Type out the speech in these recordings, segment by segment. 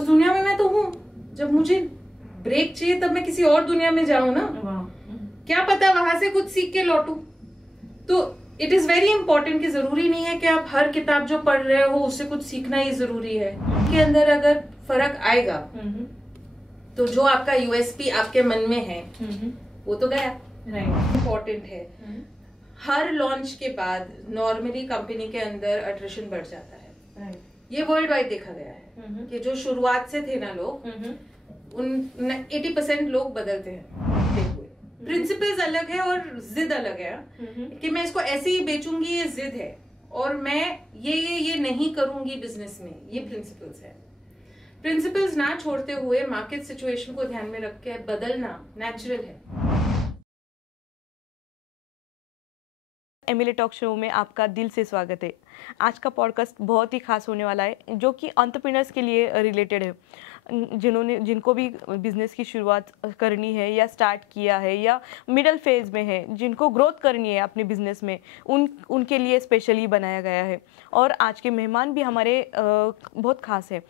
उस दुनिया में मैं तो हूँ। जब मुझे ब्रेक चाहिए तब मैं किसी और दुनिया में जाऊं ना, क्या पता वहां से कुछ सीख के लौटू। तो इट इज वेरी इंपॉर्टेंट कि जरूरी नहीं है कि आप हर किताब जो पढ़ रहे हो उससे कुछ सीखना ही जरूरी है। के अंदर अगर फर्क आएगा तो जो आपका यूएसपी आपके मन में है वो तो गया। इम्पोर्टेंट है। हर लॉन्च के बाद नॉर्मली कंपनी के अंदर अट्रिशन बढ़ जाता है। ये वर्ल्ड वाइड देखा गया है कि जो शुरुआत से थे ना लोग, उन 80% लोग बदलते हैं। प्रिंसिपल्स अलग है और जिद अलग है कि मैं इसको ऐसे ही बेचूंगी, ये जिद है, और मैं ये नहीं करूंगी बिजनेस में, ये प्रिंसिपल्स है। प्रिंसिपल्स ना छोड़ते हुए मार्केट सिचुएशन को ध्यान में रख के बदलना नेचुरल है। एमएलए टॉक शो में आपका दिल से स्वागत है। आज का पॉडकास्ट बहुत ही खास होने वाला है, जो कि एंटरप्रेन्योर्स के लिए रिलेटेड है। जिनको भी बिजनेस की शुरुआत करनी है या स्टार्ट किया है या मिडल फेज में है, जिनको ग्रोथ करनी है अपने बिजनेस में, उनके लिए स्पेशली बनाया गया है। और आज के मेहमान भी हमारे बहुत खास है।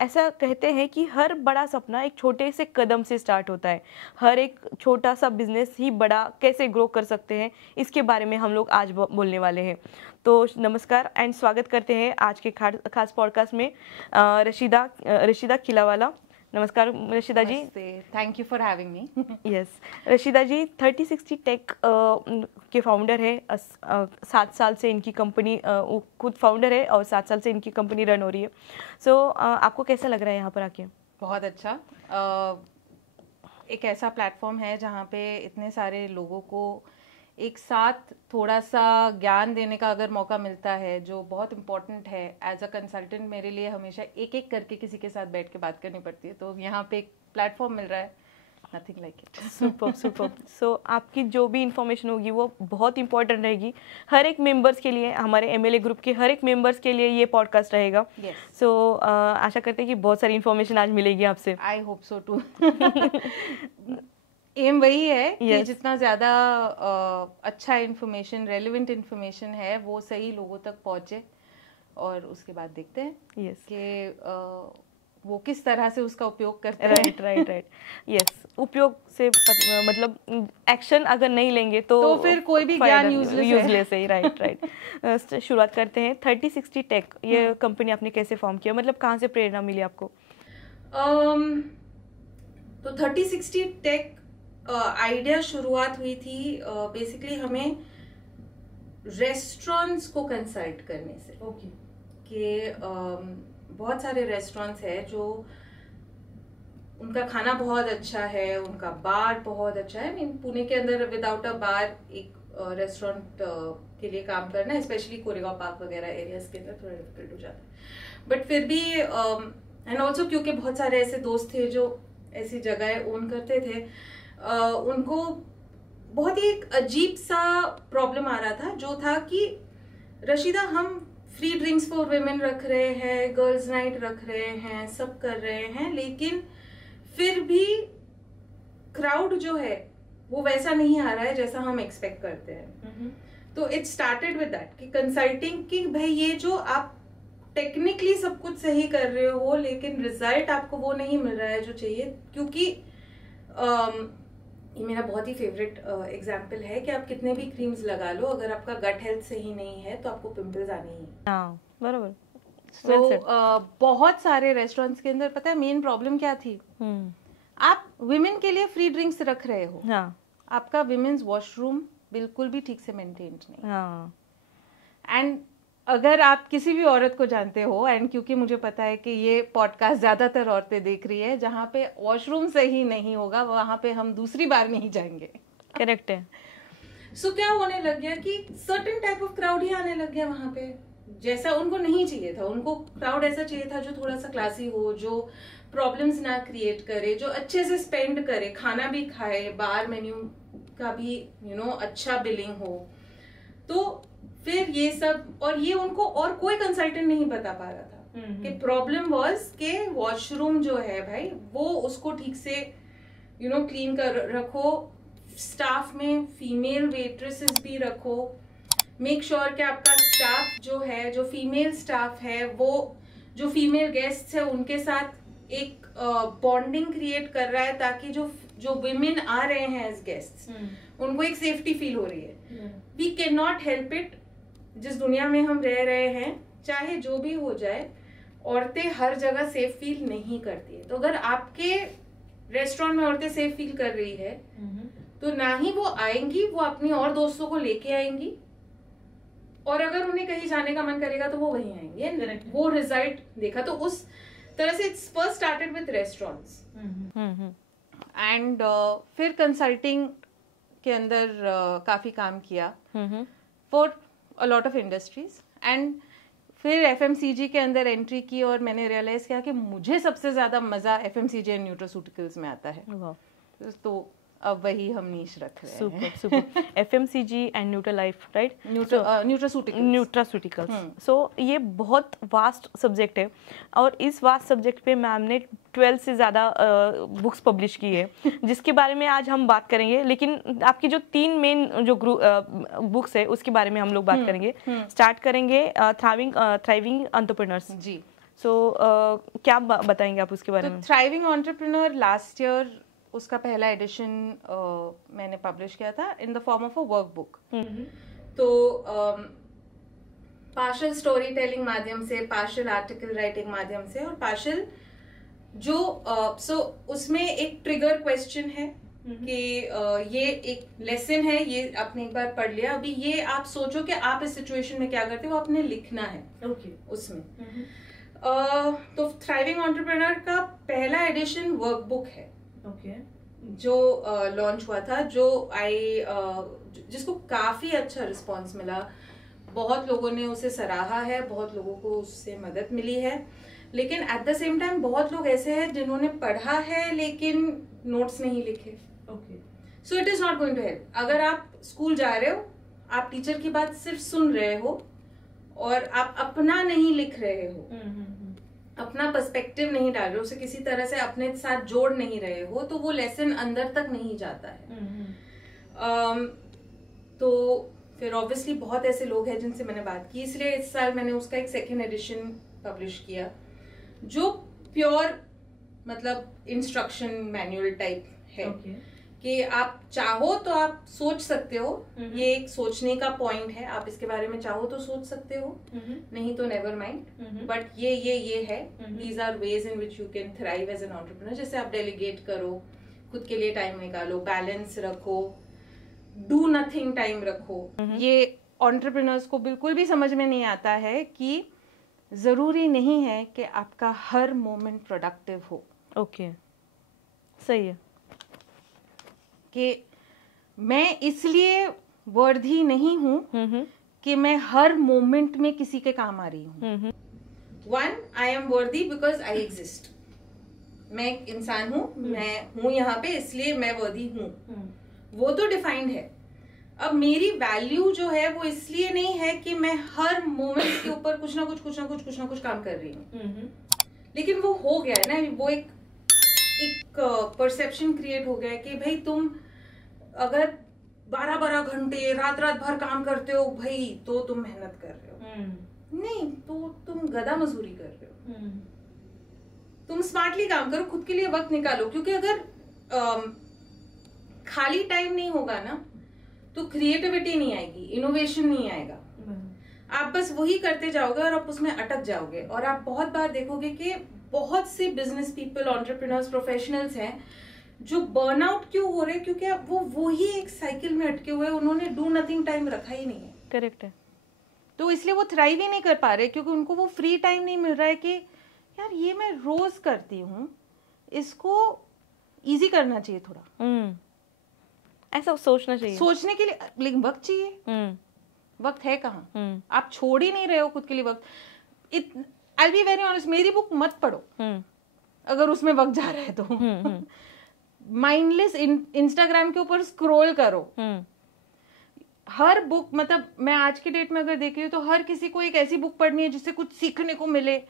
ऐसा कहते हैं कि हर बड़ा सपना एक छोटे से कदम से स्टार्ट होता है। हर एक छोटा सा बिजनेस ही बड़ा कैसे ग्रो कर सकते हैं, इसके बारे में हम लोग आज बोलने वाले हैं। तो नमस्कार एंड स्वागत करते हैं आज के खास पॉडकास्ट में रशीदा खिलावाला। नमस्कार Rashida ji. Thank you for having me. Yes, Rashida ji 3060 tech के फाउंडर है। 7 साल से इनकी कंपनी, खुद फाउंडर है और 7 साल से इनकी कंपनी रन हो रही है। सो आपको कैसा लग रहा है यहाँ पर आके? बहुत अच्छा। एक ऐसा प्लेटफॉर्म है जहाँ पे इतने सारे लोगों को एक साथ थोड़ा सा ज्ञान देने का अगर मौका मिलता है, जो बहुत इम्पोर्टेंट है। एज अ कंसल्टेंट मेरे लिए हमेशा एक एक करके किसी के साथ बैठ के बात करनी पड़ती है, तो यहाँ पे एक प्लेटफॉर्म मिल रहा है, नथिंग लाइक इट। सुपर। सो आपकी जो भी इंफॉर्मेशन होगी वो बहुत इंपॉर्टेंट रहेगी हर एक मेंबर्स के लिए। हमारे एमएलए ग्रुप के हर एक मेंबर्स के लिए ये पॉडकास्ट रहेगा। सो आशा करते हैं कि बहुत सारी इंफॉर्मेशन आज मिलेगी आपसे। I hope so too. Aim वही है कि जितना ज्यादा अच्छा इन्फॉर्मेशन, रेलेवेंट इन्फॉर्मेशन है वो सही लोगों तक पहुंचे, और उसके बाद देखते हैं कि वो किस तरह से उसका उपयोग करते हैं। राइट। यस, उपयोग से मतलब एक्शन अगर नहीं लेंगे तो फिर कोई भी ज्ञान यूजलेस है। राइट। शुरुआत करते हैं। 3060 टेक, ये कंपनी आपने कैसे फॉर्म किया, मतलब कहाँ से प्रेरणा मिली आपको? तो 3060 टेक आइडिया शुरुआत हुई थी बेसिकली हमें रेस्टोरेंट्स को कंसल्ट करने से। कि बहुत सारे रेस्टोरेंट्स हैं जो उनका खाना बहुत अच्छा है, उनका बार बहुत अच्छा है। मीन पुणे के अंदर विदाउट अ बार एक रेस्टोरेंट के लिए काम करना, स्पेशली कोरेगांव पार्क वगैरह एरियाज के अंदर थोड़ा डिफिकल्ट हो जाता है। बट फिर भी एंड ऑल्सो क्योंकि बहुत सारे ऐसे दोस्त थे जो ऐसी जगह ओन करते थे, उनको बहुत ही एक अजीब सा प्रॉब्लम आ रहा था, जो था कि रशीदा हम फ्री ड्रिंक्स फॉर वुमेन रख रहे हैं, गर्ल्स नाइट रख रहे हैं, सब कर रहे हैं, लेकिन फिर भी क्राउड जो है वो वैसा नहीं आ रहा है जैसा हम एक्सपेक्ट करते हैं। तो इट स्टार्टेड विद दैट कि कंसल्टिंग कि भाई ये जो आप टेक्निकली सब कुछ सही कर रहे हो लेकिन रिजल्ट आपको वो नहीं मिल रहा है जो चाहिए। क्योंकि ये मेरा बहुत ही फेवरेट एग्जाम्पल है कि आप कितने भी क्रीम्स लगा लो, अगर आपका गट हेल्थ सही नहीं है तो आपको पिंपल्स आने ही हैं। बराबर। बहुत सारे रेस्टोरेंट्स के अंदर पता है मेन प्रॉब्लम क्या थी? आप विमेन के लिए फ्री ड्रिंक्स रख रहे हो, आपका विमेन्स वॉशरूम बिल्कुल भी ठीक से मेंटेन्ड नहीं। एंड अगर आप किसी भी औरत को जानते हो, एंड क्योंकि मुझे पता है कि ये पॉडकास्ट ज्यादातर औरतें देख रही है, जहाँ पे वॉशरूम सही नहीं होगा वहां पे हम दूसरी बार नहीं जाएंगे। करेक्ट है। सो क्या होने लग गया कि सर्टेन टाइप ऑफ क्राउड ही आने लग गया वहां पे, जैसा उनको नहीं चाहिए था। उनको क्राउड ऐसा चाहिए था जो थोड़ा सा क्लासी हो, जो प्रॉब्लम्स ना क्रिएट करे, जो अच्छे से स्पेंड करे, खाना भी खाए, बार मेन्यू का भी अच्छा बिलिंग हो। तो फिर ये सब, और ये उनको और कोई कंसल्टेंट नहीं बता पा रहा था कि प्रॉब्लम वाज के वॉशरूम जो है भाई वो उसको ठीक से क्लीन कर रखो, स्टाफ में फीमेल वेट्रेसेस भी रखो, मेक श्योर कि आपका स्टाफ जो है, जो फीमेल स्टाफ है, वो जो फीमेल गेस्ट्स है उनके साथ एक बॉन्डिंग क्रिएट कर रहा है, ताकि जो विमेन आ रहे हैं एज गेस्ट्स उनको एक सेफ्टी फील हो रही है। We can not help it, जिस दुनिया में हम रह रहे हैं, चाहे जो भी हो जाए, औरतें हर जगह सेफ फील नहीं करती है। तो अगर आपके रेस्टोरेंट में औरतें सेफ फील कर रही है तो ना ही वो आएंगी, वो अपनी और दोस्तों को लेके आएंगी, और अगर उन्हें कहीं जाने का मन करेगा तो वो वहीं आएंगे। वो रिजल्ट देखा, तो उस तरह से it's first started with restaurants and फिर कंसल्टिंग के अंदर काफी काम किया for a lot of industries, and फिर एफएमसीजी के अंदर एंट्री की, और मैंने रियलाइज किया कि मुझे सबसे ज्यादा मजा एफएमसीजी एंड न्यूट्रास्यूटिकल्स में आता है। तो अब वही हम नीश रख रहे हैं। Super FMCG and Nutralife, right? Nutraceuticals. So ये बहुत वास्ट सब्जेक्ट है, और इस वास्ट सब्जेक्ट पे मैम ने 12 से ज़्यादा बुक्स पब्लिश की है, जिसके बारे में आज हम बात करेंगे। लेकिन आपकी जो 3 मेन जो बुक्स है उसके बारे में हम लोग बात करेंगे। स्टार्ट करेंगे थ्राइविंग एंटरप्रेन्योर्स। जी। सो क्या बताएंगे आप उसके बारे में? थ्राइविंग एंटरप्रेन्योर लास्ट ईयर उसका पहला एडिशन मैंने पब्लिश किया था in the form of a workbook. तो पार्शियल स्टोरी टेलिंग माध्यम से, पार्शियल आर्टिकल राइटिंग माध्यम से, और पार्शियल जो उसमें एक ट्रिगर क्वेश्चन है कि ये एक लेसन है, ये आपने एक बार पढ़ लिया, अभी ये आप सोचो कि आप इस सिचुएशन में क्या करते हो, वो आपने लिखना है उसमें। तो थ्राइविंग एंटरप्रेन्योर का पहला एडिशन वर्कबुक है जो लॉन्च हुआ था, जिसको काफी अच्छा रिस्पांस मिला। बहुत लोगों ने उसे सराहा है, बहुत लोगों को उससे मदद मिली है, लेकिन एट द सेम टाइम बहुत लोग ऐसे हैं जिन्होंने पढ़ा है लेकिन नोट्स नहीं लिखे। So it is not going to help. अगर आप स्कूल जा रहे हो, आप टीचर की बात सिर्फ सुन रहे हो और आप अपना नहीं लिख रहे हो, अपना पर्सपेक्टिव नहीं डाल रहे हो, उसे किसी तरह से अपने साथ जोड़ नहीं रहे हो, तो वो लेसन अंदर तक नहीं जाता है। तो फिर ऑब्वियसली बहुत ऐसे लोग हैं जिनसे मैंने बात की, इसलिए इस साल मैंने उसका एक सेकेंड एडिशन पब्लिश किया, जो प्योर मतलब इंस्ट्रक्शन मैनुअल टाइप है। कि आप चाहो तो आप सोच सकते हो, ये एक सोचने का पॉइंट है, आप इसके बारे में चाहो तो सोच सकते हो, नहीं तो नेवर माइंड, बट ये है, these are ways in which you can thrive as an entrepreneur. जैसे आप डेलीगेट करो, खुद के लिए टाइम निकालो, बैलेंस रखो, डू नथिंग टाइम रखो। ये एंटरप्रेन्योर्स को बिल्कुल भी समझ में नहीं आता है कि जरूरी नहीं है कि आपका हर मोमेंट प्रोडक्टिव हो। सही है कि मैं इसलिए वर्दी नहीं हूं कि मैं हर मोमेंट में किसी के काम आ रही हूं। वन, आई एम वर्दी बिकॉज आई एग्जिस्ट। मैं एक इंसान हूं, मैं हूं यहाँ पे, इसलिए मैं वर्दी हूं। वो तो डिफाइंड है। अब मेरी वैल्यू जो है वो इसलिए नहीं है कि मैं हर मोमेंट के ऊपर कुछ ना कुछ काम कर रही हूँ, लेकिन वो हो गया है ना, वो एक परसेप्शन क्रिएट हो गया है कि भाई तुम अगर 12-12 घंटे रात भर काम करते हो भाई, तो तुम मेहनत कर रहे हो। नहीं, तो तुम गधा मजदूरी कर रहे हो। तुम स्मार्टली काम करो, खुद के लिए वक्त निकालो, क्योंकि अगर खाली टाइम नहीं होगा ना तो क्रिएटिविटी नहीं आएगी, इनोवेशन नहीं आएगा। आप बस वही करते जाओगे और आप उसमें अटक जाओगे। और आप बहुत बार देखोगे कि बहुत से बिजनेस पीपल, एंटरप्रेन्योर्स, प्रोफेशनल्स हैं जो बर्नआउट क्यों हो रहे, क्योंकि अब वो ही एक साइकिल में अटके हुए, उन्होंने डू नथिंग टाइम रखा ही नहीं है। करेक्ट है। तो इसलिए वो थ्राइव ही नहीं कर पा रहे, क्योंकि उनको वो फ्री टाइम नहीं मिल रहा है कि यार ये मैं रोज करती हूँ, इसको इजी करना चाहिए थोड़ा। ऐसा सोचना चाहिए, सोचने के लिए, लेकिन वक्त चाहिए। वक्त है कहाँ? आप छोड़ ही नहीं रहे हो खुद के लिए वक्त। I'll be very honest, मेरी बुक मत पढ़ो अगर उसमें वक्त जा रहा है तो। माइंडलेस इंस्टाग्राम के ऊपर स्क्रॉल करो। हर बुक, मतलब मैं आज की डेट में अगर देख रही हूँ तो हर किसी को एक ऐसी बुक पढ़नी है जिससे कुछ सीखने को मिले।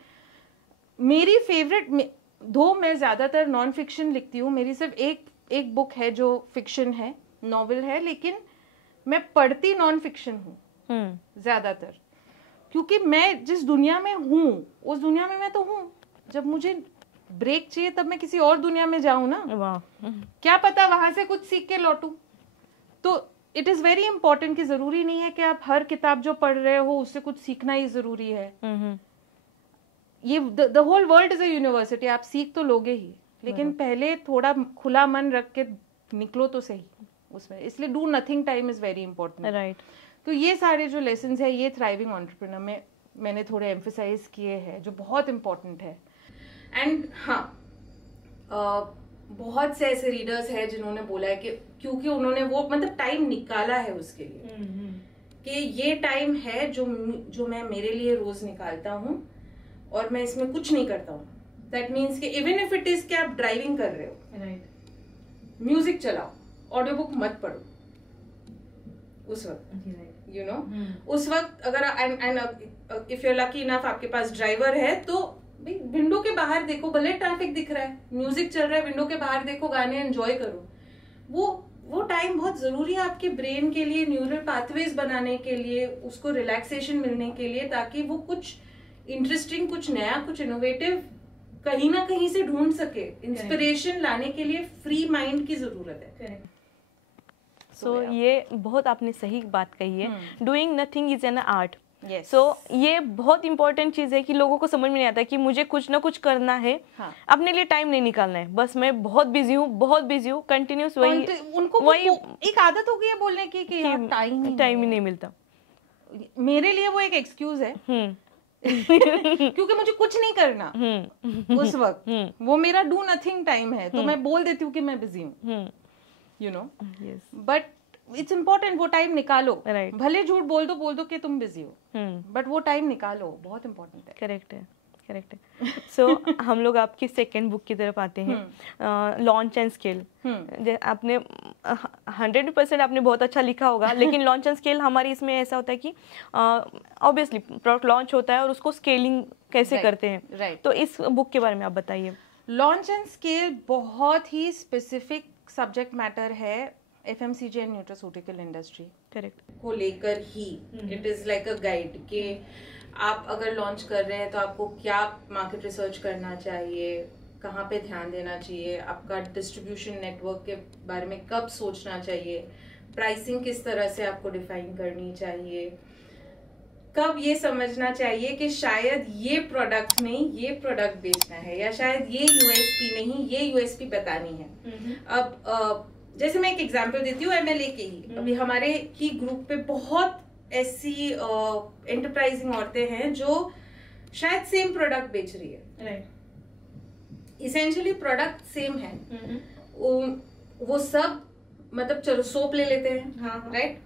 मेरी फेवरेट, दो मैं ज्यादातर नॉन फिक्शन लिखती हूँ, मेरी सिर्फ एक बुक है जो फिक्शन है, नॉवेल है, लेकिन मैं पढ़ती नॉन फिक्शन हूँ ज्यादातर। क्योंकि मैं जिस दुनिया में हूँ उस दुनिया में मैं तो हूँ। जब मुझे ब्रेक चाहिए तब मैं किसी और दुनिया में जाऊँ ना। वाह। क्या पता वहां से कुछ सीख के लौटूं। तो इट इज वेरी इंपॉर्टेंट कि जरूरी नहीं है कि आप हर किताब जो पढ़ रहे हो उससे कुछ सीखना ही जरूरी है। ये the whole world is a university, आप सीख तो लोगे ही, लेकिन पहले थोड़ा खुला मन रख के निकलो तो सही उसमें। इसलिए do nothing time is very important. Right. तो ये सारे जो लेसन्स है ये थ्राइविंग एंटरप्रेन्योर में मैंने थोड़े एम्फेसाइज किए हैं जो बहुत इंपॉर्टेंट है। एंड हाँ, बहुत से ऐसे रीडर्स हैं जिन्होंने बोला है कि क्योंकि उन्होंने वो मतलब टाइम निकाला है उसके लिए कि ये टाइम है जो मैं मेरे लिए रोज निकालता हूँ और मैं इसमें कुछ नहीं करता हूँ। दैट मीन्स कि इवन इफ इट इज कि आप ड्राइविंग कर रहे हो, राइट, म्यूजिक चलाओ, ऑडियो बुक मत पढ़ो उस वक्त, यू नो, उस वक्त अगर and if you are lucky enough आपके पास ड्राइवर है तो विंडो के बाहर देखो, भले ट्रैफिक दिख रहा है, म्यूजिक चल रहा है, विंडो के बाहर देखो, गाने एंजॉय करो। वो टाइम बहुत जरूरी है आपके ब्रेन के लिए, न्यूरल पाथवेज बनाने के लिए, उसको रिलैक्सेशन मिलने के लिए, ताकि वो कुछ इंटरेस्टिंग, कुछ नया, कुछ इनोवेटिव कहीं ना कहीं से ढूंढ सके। इंस्पिरेशन लाने के लिए फ्री माइंड की जरूरत है। सो ये बहुत आपने सही बात कही है। Doing nothing is an art. So ये बहुत इंपॉर्टेंट चीज है कि लोगों को समझ में नहीं आता कि मुझे कुछ ना कुछ करना है। हाँ। अपने लिए टाइम नहीं निकालना है, बस मैं बहुत बिजी हूँ कंटिन्यूस उनको वही एक आदत हो गई है बोलने की कि टाइम ही नहीं मिलता। मेरे लिए वो एक एक्सक्यूज है क्योंकि मुझे कुछ नहीं करना उस वक्त, वो मेरा डू नथिंग टाइम है, तो मैं बोल देती हूँ कि मैं बिजी हूँ, you know. But it's important, वो टाइम निकालो। right. भले झूठ बोल दो कि तुम बिजी हो, बट वो टाइम निकालो, बहुत इम्पोर्टेंट है। करेक्ट है। सो हम लोग आपकी सेकेंड बुक की तरफ आते हैं, लॉन्च एंड स्केल। आपने 100% आपने बहुत अच्छा लिखा होगा, लेकिन लॉन्च एंड स्केल हमारी इसमें ऐसा होता है कि ऑब्वियसली प्रोडक्ट लॉन्च होता है और उसको स्केलिंग कैसे करते हैं। तो इस बुक के बारे में आप बताइए। लॉन्च एंड स्केल बहुत ही स्पेसिफिक सब्जेक्ट मैटर है FMCG एंड न्यूट्रास्यूटिकल इंडस्ट्री को लेकर ही। It is like a guide कि आप अगर लॉन्च कर रहे हैं तो आपको क्या मार्केट रिसर्च करना चाहिए, कहाँ पे ध्यान देना चाहिए, आपका डिस्ट्रीब्यूशन नेटवर्क के बारे में कब सोचना चाहिए, प्राइसिंग किस तरह से आपको डिफाइन करनी चाहिए, कब ये समझना चाहिए कि शायद ये प्रोडक्ट नहीं ये प्रोडक्ट बेचना है, या शायद ये USP नहीं ये USP बतानी है। अब जैसे मैं एक एग्जांपल देती हूँ MLA के ही। अभी हमारे ही ग्रुप पे बहुत ऐसी एंटरप्राइजिंग औरतें हैं जो शायद सेम प्रोडक्ट बेच रही है, इसेंशियली प्रोडक्ट सेम है, वो सब मतलब चलो सोप ले लेते हैं, राइट,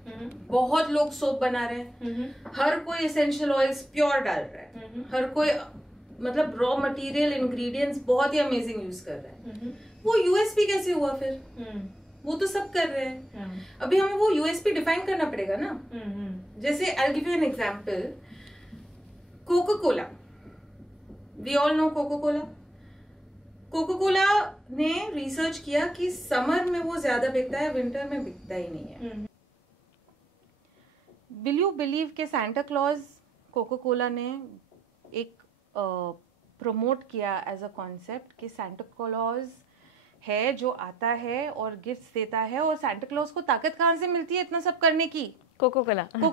बहुत लोग सोप बना रहे हैं, हर कोई एसेंशियल ऑयल्स प्योर डाल रहा है, हर कोई मतलब रॉ मटेरियल इंग्रेडिएंट्स बहुत ही अमेजिंग यूज कर रहा है। वो USP कैसे हुआ फिर? वो तो सब कर रहे हैं। अभी हमें वो USP डिफाइन करना पड़ेगा ना। जैसे I give you an example, Coca Cola, we all know Coca Cola. Coca Cola ने रिसर्च किया कि समर में वो ज्यादा बिकता है, विंटर में बिकता ही नहीं है। विल यू बिलीव के सैंटा क्लॉज कोका कोला ने एक प्रमोट किया एज अ कॉन्सेप्ट कि सैंटा क्लॉज है जो आता है और गिफ्ट्स देता है, और सैंटा क्लॉज को ताकत कहाँ से मिलती है इतना सब करने की? कोका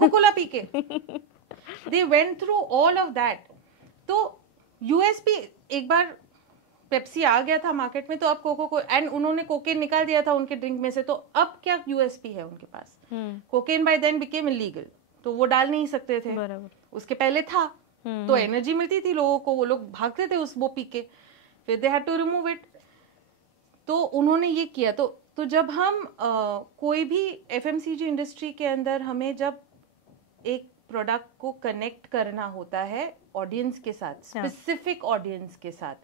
कोला पी के। They went through all of that. तो USP एक बार पेप्सी आ गया था मार्केट में, तो अब कोको एंड उन्होंने कोकेन निकाल दिया था उनके ड्रिंक में से, तो अब क्या USP है उनके पास? Cocaine by then became illegal, तो वो डाल नहीं सकते थे। बराबर। उसके पहले था तो एनर्जी मिलती थी लोगों को, वो लोग भागते थे वो पी के, फिर they had to remove it. तो उन्होंने ये किया। तो जब हम कोई भी FMCG इंडस्ट्री के अंदर हमें जब एक प्रोडक्ट को कनेक्ट करना होता है ऑडियंस के साथ, स्पेसिफिक ऑडियंस के साथ,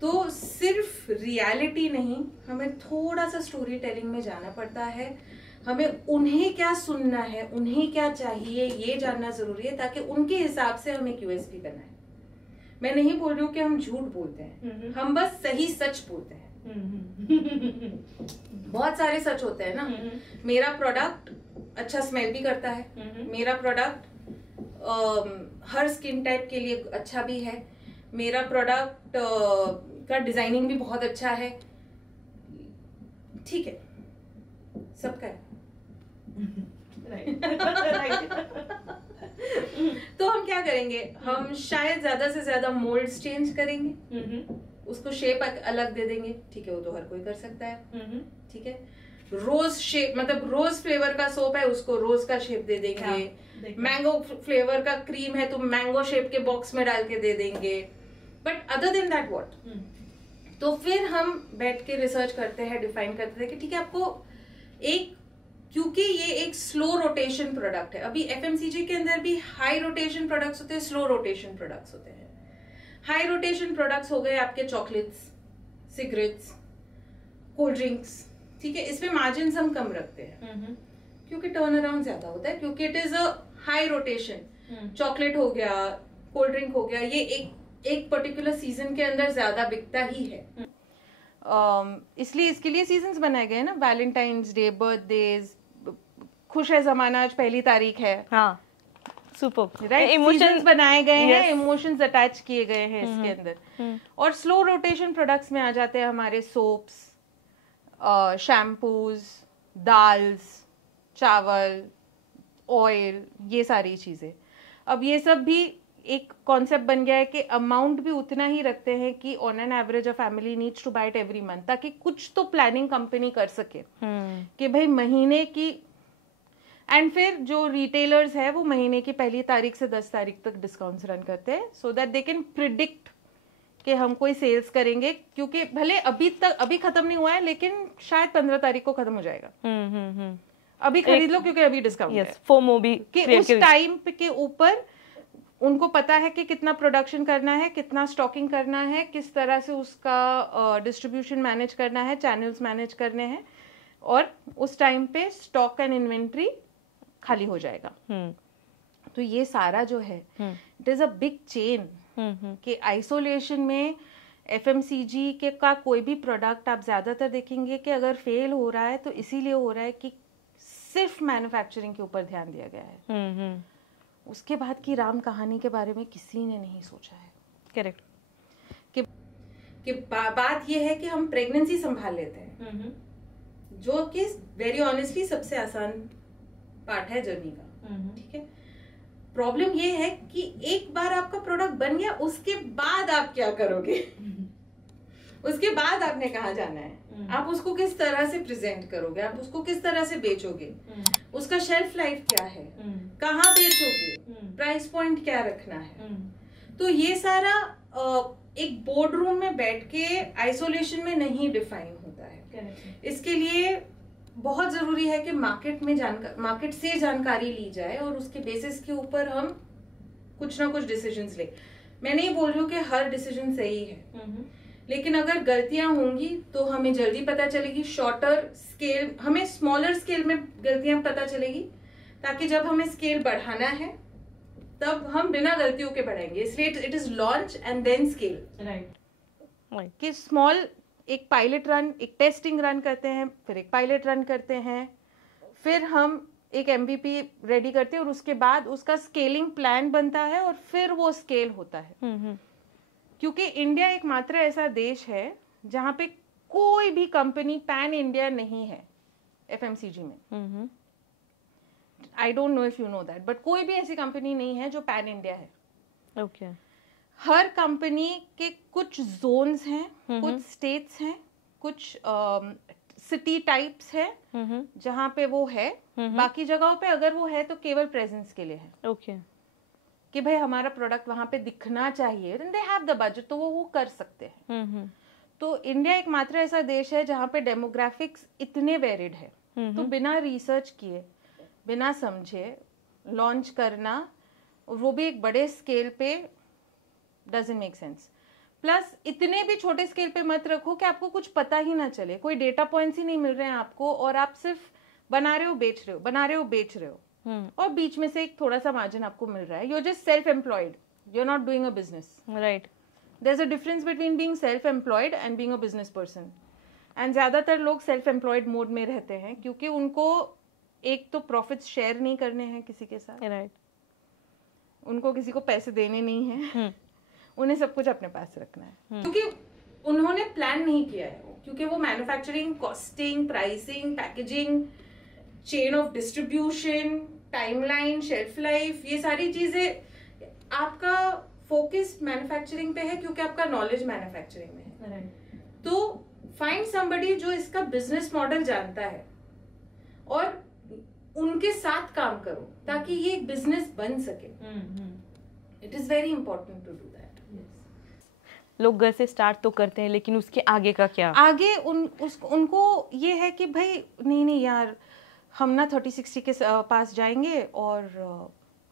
तो सिर्फ रियलिटी नहीं, हमें थोड़ा सा स्टोरी टेलिंग में जाना पड़ता है। हमें उन्हें क्या सुनना है, उन्हें क्या चाहिए, ये जानना जरूरी है, ताकि उनके हिसाब से हमें USP करना है। मैं नहीं बोल रही हूँ कि हम झूठ बोलते हैं, हम बस सही सच बोलते हैं। बहुत सारे सच होते हैं ना। मेरा प्रोडक्ट अच्छा स्मेल भी करता है, मेरा प्रोडक्ट हर स्किन टाइप के लिए अच्छा भी है। मेरा प्रोडक्ट का डिजाइनिंग भी बहुत अच्छा है, ठीक है, सबका है। तो हम क्या करेंगे, हम शायद ज्यादा से ज्यादा मोल्ड्स चेंज करेंगे, उसको शेप अलग दे देंगे, ठीक है, वो तो हर कोई कर सकता है, ठीक है। रोज शेप, मतलब रोज फ्लेवर का सोप है, उसको रोज का शेप दे देंगे। मैंगो फ्लेवर का क्रीम है तो मैंगो शेप के बॉक्स में डाल के दे देंगे। But other than that what, तो फिर हम बैठ के रिसर्च करते हैं, डिफाइन करते हैं कि ठीक है, आपको एक, क्योंकि ये एक स्लो रोटेशन प्रोडक्ट है। अभी एफएमसीजी के अंदर भी हाई रोटेशन प्रोडक्ट्स होते हैं, स्लो रोटेशन प्रोडक्ट्स होते हैं। हाई रोटेशन प्रोडक्ट्स हो गए आपके चॉकलेट्स, सिगरेट्स, कोल्ड ड्रिंक्स, ठीक है, इसमें मार्जिन हम कम रखते हैं क्योंकि टर्न अराउंड ज्यादा होता है, क्योंकि it is a high rotation. Chocolate हो गया, कोल्ड ड्रिंक हो गया, ये एक पर्टिकुलर सीजन के अंदर ज्यादा बिकता ही है। इसलिए इसके लिए सीजन्स बनाए गए ना, वैलेंटाइंस डे, बर्थडेज, खुश है जमाना, आज 1 तारीख है, हाँ, सुपर, राइट, इमोशंस बनाए गए हैं, इमोशंस अटैच किए गए हैं इसके अंदर। और स्लो रोटेशन प्रोडक्ट्स में आ जाते हैं हमारे सोप्स, शैम्पूज, दाल्स, चावल, ऑयल, ये सारी चीजें। अब ये सब भी एक कॉन्सेप्ट बन गया है कि अमाउंट भी उतना ही रखते हैं कि on an average a family needs to buy it every month, ताकि कुछ तो प्लानिंग कंपनी कर सके कि भाई महीने की, एंड फिर जो रिटेलर्स है वो महीने की 1 तारीख से 10 तारीख तक डिस्काउंट्स रन करते हैं, so that they can predict कि हम कोई सेल्स करेंगे, क्योंकि भले अभी खत्म नहीं हुआ है, लेकिन शायद 15 तारीख को खत्म हो जाएगा। अभी खरीद लो क्योंकि अभी डिस्काउंट है। फोमो भी कि उस टाइम के ऊपर उनको पता है कि कितना प्रोडक्शन करना है, कितना स्टॉकिंग करना है, किस तरह से उसका डिस्ट्रीब्यूशन मैनेज करना है, चैनल्स मैनेज करने हैं, और उस टाइम पे स्टॉक एंड इन्वेंट्री खाली हो जाएगा। तो ये सारा जो है, it is a big chain कि आइसोलेशन में एफएमसीजी के का कोई भी प्रोडक्ट आप ज्यादातर देखेंगे कि अगर फेल हो रहा है तो इसीलिए हो रहा है कि सिर्फ मैन्युफैक्चरिंग के ऊपर ध्यान दिया गया है। उसके बाद की राम कहानी के बारे में किसी ने नहीं सोचा है। करेक्ट। कि बात ये है कि हम प्रेगनेंसी संभाल लेते हैं, जो कि वेरी ऑनेस्टली सबसे आसान पार्ट है जर्नी का, ठीक है। प्रॉब्लम ये है कि एक बार आपका प्रोडक्ट बन गया, उसके बाद आप क्या करोगे? उसके बाद आपने कहाँ जाना है, आप उसको किस तरह से प्रेजेंट करोगे, आप उसको किस तरह से बेचोगे, उसका शेल्फ लाइफ क्या है, कहाँ बेचोगे, प्राइस पॉइंट क्या रखना है। तो ये सारा एक बोर्ड रूम में बैठ के आइसोलेशन में नहीं डिफाइन होता है। इसके लिए बहुत जरूरी है कि मार्केट से जानकारी ली जाए और उसके बेसिस के ऊपर हम कुछ ना कुछ डिसीजंस ले। मैं नहीं बोल रही हूँ कि हर डिसीजन सही है, लेकिन अगर गलतियां होंगी तो हमें जल्दी पता चलेगी, शॉर्टर स्केल, हमें स्मॉलर स्केल में गलतियां पता चलेगी, ताकि जब हमें स्केल बढ़ाना है तब हम बिना गलतियों के बढ़ाएंगे। इसलिए it is launch and then scale, right. कि स्मॉल एक पायलट रन, एक टेस्टिंग रन करते हैं, फिर एक पायलट रन करते हैं, फिर हम एक MVP रेडी करते हैं, और उसके बाद उसका स्केलिंग प्लान बनता है, और फिर वो स्केल होता है। क्योंकि इंडिया एकमात्र ऐसा देश है जहां पे कोई भी कंपनी पैन इंडिया नहीं है एफएमसीजी में। आई don't know if you know that, but कोई भी ऐसी कंपनी नहीं है जो पैन इंडिया है। ओके। हर कंपनी के कुछ जोन्स हैं, कुछ स्टेट्स हैं, कुछ सिटी टाइप्स है जहां पे वो है। बाकी जगहों पे अगर वो है तो केवल प्रेजेंस के लिए है। ओके। कि भाई हमारा प्रोडक्ट वहां पे दिखना चाहिए, then they have the budget, तो वो कर सकते हैं। तो इंडिया एकमात्र ऐसा देश है जहां पे डेमोग्राफिक्स इतने वेरिड है, तो बिना रिसर्च किए, बिना समझे लॉन्च करना, वो भी एक बड़े स्केल पे, डजंट मेक सेंस। प्लस इतने भी छोटे स्केल पे मत रखो कि आपको कुछ पता ही ना चले, कोई डेटा पॉइंट्स ही नहीं मिल रहे हैं आपको, और आप सिर्फ बना रहे हो बेच रहे हो, बना रहे हो बेच रहे हो, और बीच में से एक थोड़ा सा मार्जिन आपको मिल रहा है। You are just self employed, you are not doing a business, right. There is a difference between being self employed and being a business person. And ज्यादातर लोग सेल्फ एम्प्लॉयड मोड में रहते हैं क्योंकि उनको एक तो प्रॉफिट्स शेयर नहीं करने हैं किसी के साथ, राइट। उनको किसी को पैसे देने नहीं है, उन्हें सब कुछ अपने पास रखना है, क्योंकि उन्होंने प्लान नहीं किया है, क्योंकि वो manufacturing, costing, pricing, packaging, chain of distribution, timeline, shelf life, ये सारी चीजें आपका फोकस मैन्युफैक्चरिंग पे है, क्योंकि आपका नॉलेज मैन्युफैक्चरिंग में है। तो फाइंड समबडी जो इसका बिजनेस मॉडल जानता है और उनके साथ काम करो, ताकि ये एक बिजनेस बन सके। It is very important to do that. लोग घर से स्टार्ट तो करते हैं, लेकिन उसके आगे का क्या? आगे उनको ये है कि भाई नहीं यार, हम ना 30-60 के पास जाएंगे और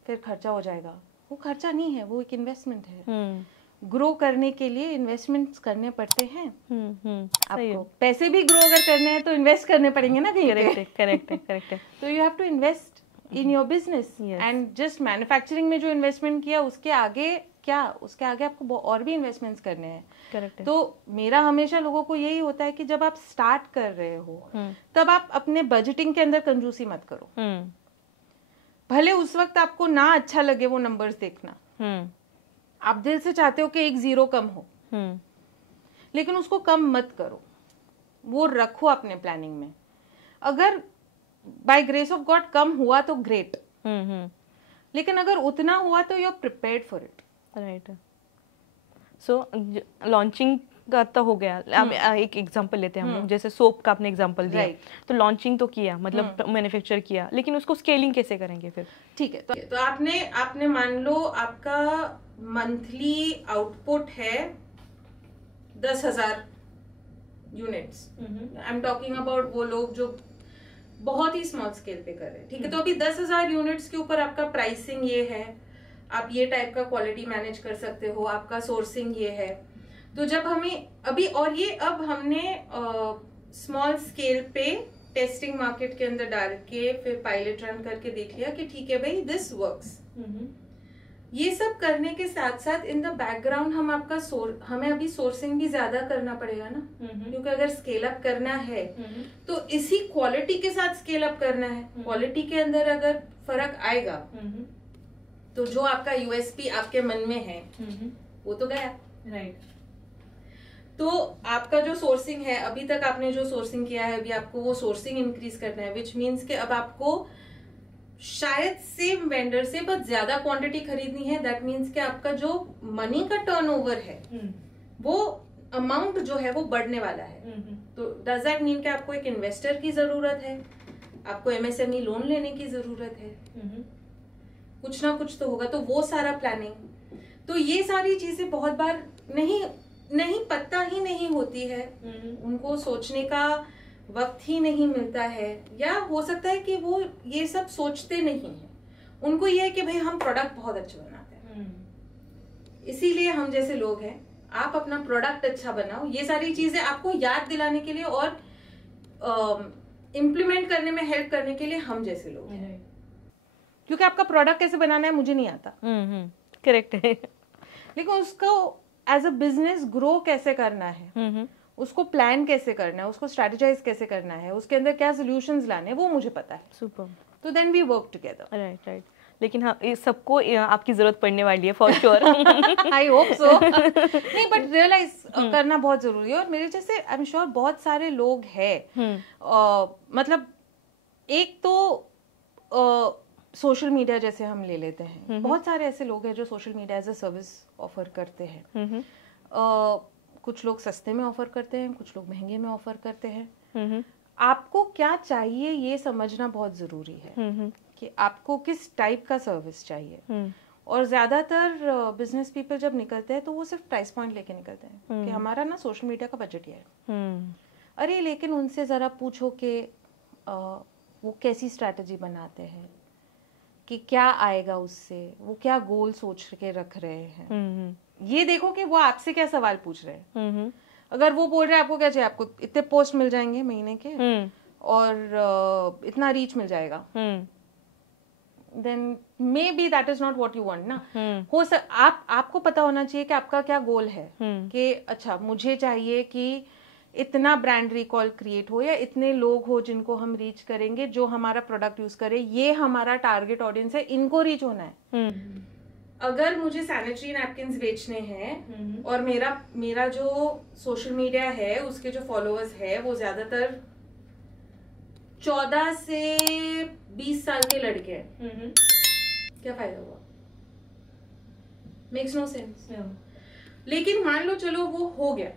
फिर खर्चा हो जाएगा। वो खर्चा नहीं है, वो एक इन्वेस्टमेंट है। ग्रो करने के लिए इन्वेस्टमेंट्स करने पड़ते हैं। आपको पैसे भी ग्रो अगर करने हैं तो इन्वेस्ट करने पड़ेंगे ना कहीं पे। करेक्ट है। तो you have to invest in your business, and just manufacturing में जो इन्वेस्टमेंट किया उसके आगे क्या, उसके आगे आपको और भी इन्वेस्टमेंट्स करने हैं। करेक्ट है। तो मेरा हमेशा लोगों को यही होता है कि जब आप स्टार्ट कर रहे हो तब आप अपने बजटिंग के अंदर कंजूसी मत करो। भले उस वक्त आपको ना अच्छा लगे वो नंबर्स देखना, आप दिल से चाहते हो कि एक 0 कम हो, लेकिन उसको कम मत करो, वो रखो अपने प्लानिंग में। अगर बाय ग्रेस ऑफ गॉड कम हुआ तो ग्रेट, लेकिन अगर उतना हुआ तो you are prepared for it. Right. So launching का तो हो गया। अब एक एग्जांपल लेते हैं हम लोग, जैसे सोप का आपने एग्जांपल दिया। तो लॉन्चिंग तो किया, मतलब मैन्युफैक्चर किया, लेकिन उसको स्केलिंग कैसे करेंगे फिर? ठीक है, तो आपने मान लो आपका मंथली आउटपुट है 10,000 units. I am talking about वो लोग जो बहुत ही स्मॉल स्केल पे कर रहे हैं, ठीक है। तो अभी 10,000 यूनिट्स के ऊपर आपका प्राइसिंग ये है, आप ये टाइप का क्वालिटी मैनेज कर सकते हो, आपका सोर्सिंग ये है। तो जब हमें अभी, और ये अब हमने स्मॉल स्केल पे टेस्टिंग मार्केट के अंदर डाल के फिर पायलट रन करके देख लिया कि ठीक है भाई, दिस वर्क्स। ये सब करने के साथ साथ इन द बैकग्राउंड हमें अभी सोर्सिंग भी ज्यादा करना पड़ेगा ना, क्योंकि अगर स्केल अप करना है तो इसी क्वालिटी के साथ स्केल अप करना है। क्वालिटी के अंदर अगर फर्क आएगा तो जो आपका यूएसपी आपके मन में है वो तो गया। राइट। तो आपका जो सोर्सिंग है, अभी तक आपने जो सोर्सिंग किया है, अभी आपको वो सोर्सिंग इंक्रीज करना है, विच मीन्स कि अब आपको शायद सेम वेंडर से बहुत ज्यादा क्वांटिटी खरीदनी है। दैट मीन्स कि आपका जो मनी का टर्नओवर है, वो अमाउंट जो है वो बढ़ने वाला है। तो डज दैट मीन कि आपको एक इन्वेस्टर की जरूरत है, आपको एमएसएमई लोन लेने की जरूरत है, कुछ ना कुछ तो होगा। तो वो सारा प्लानिंग, तो ये सारी चीजें बहुत बार नहीं पता ही नहीं होती है, उनको सोचने का वक्त ही नहीं मिलता है, या हो सकता है कि वो ये सब सोचते नहीं है। उनको ये है कि भाई हम प्रोडक्ट बहुत अच्छा बनाते हैं, इसीलिए हम जैसे लोग हैं, आप अपना प्रोडक्ट अच्छा बनाओ। ये सारी चीजें आपको याद दिलाने के लिए और इम्प्लीमेंट करने में हेल्प करने के लिए हम जैसे लोग हैं, क्योंकि आपका प्रोडक्ट कैसे बनाना है मुझे नहीं आता। करेक्ट है। लेकिन उसको एज अ बिजनेस ग्रो कैसे करना है, उसको प्लान कैसे करना है, उसको स्ट्रेटेजाइज कैसे करना है, उसके अंदर क्या सॉल्यूशंस लाने, वो मुझे पता है। सुपर। तो then we work together. Right. लेकिन हाँ, सबको आपकी जरूरत पड़ने वाली है for sure. I hope so. नहीं, बट रियलाइज करना बहुत जरूरी है। और मेरे जैसे आई एम श्योर बहुत सारे लोग हैं, मतलब एक तो सोशल मीडिया जैसे हम ले लेते हैं, बहुत सारे ऐसे लोग हैं जो social media as a service offer करते हैं। कुछ लोग सस्ते में ऑफर करते हैं, कुछ लोग महंगे में ऑफर करते हैं। आपको क्या चाहिए ये समझना बहुत जरूरी है कि आपको किस टाइप का सर्विस चाहिए। और ज्यादातर बिजनेस पीपल जब निकलते हैं तो वो सिर्फ प्राइस पॉइंट लेके निकलते हैं कि हमारा ना सोशल मीडिया का बजट ये है। अरे लेकिन उनसे जरा पूछो कि वो कैसी स्ट्रैटेजी बनाते हैं, कि क्या आएगा उससे, वो क्या गोल सोच के रख रहे हैं। ये देखो कि वो आपसे क्या सवाल पूछ रहे हैं। अगर वो बोल रहे हैं आपको क्या चाहिए, आपको इतने पोस्ट मिल जाएंगे महीने के और इतना रीच मिल जाएगा, then maybe that is not what you want ना। आपको पता होना चाहिए कि आपका क्या गोल है, कि अच्छा मुझे चाहिए कि इतना ब्रांड रिकॉल क्रिएट हो, या इतने लोग हो जिनको हम रीच करेंगे, जो हमारा प्रोडक्ट यूज करे, ये हमारा टारगेट ऑडियंस है, इनको रीच होना है। अगर मुझे सैनिटरी नैपकिन्स बेचने हैं और मेरा जो सोशल मीडिया है उसके जो फॉलोअर्स है वो ज्यादातर 14 से 20 साल के लड़के हैं, क्या फायदा हुआ? Makes no sense. लेकिन मान लो चलो वो हो गया,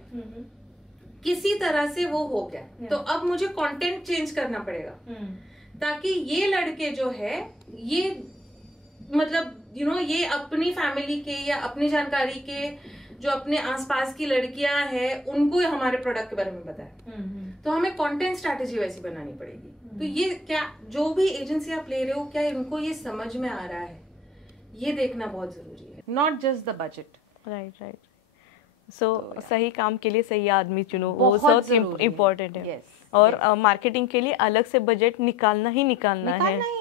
किसी तरह से वो हो गया, तो अब मुझे कंटेंट चेंज करना पड़ेगा ताकि ये लड़के जो है ये मतलब ये अपनी फैमिली के या अपनी जानकारी के जो अपने आसपास की लड़कियां हैं उनको हमारे प्रोडक्ट के बारे में बताए। तो हमें कंटेंट स्ट्रैटेजी वैसी बनानी पड़ेगी। तो ये क्या जो भी एजेंसी आप ले रहे हो क्या इनको ये समझ में आ रहा है, ये देखना बहुत जरूरी है, not just the budget. Right. So सही काम के लिए सही आदमी चुनो, वो सब इम्पोर्टेंट है। और मार्केटिंग के लिए अलग से बजट निकालना ही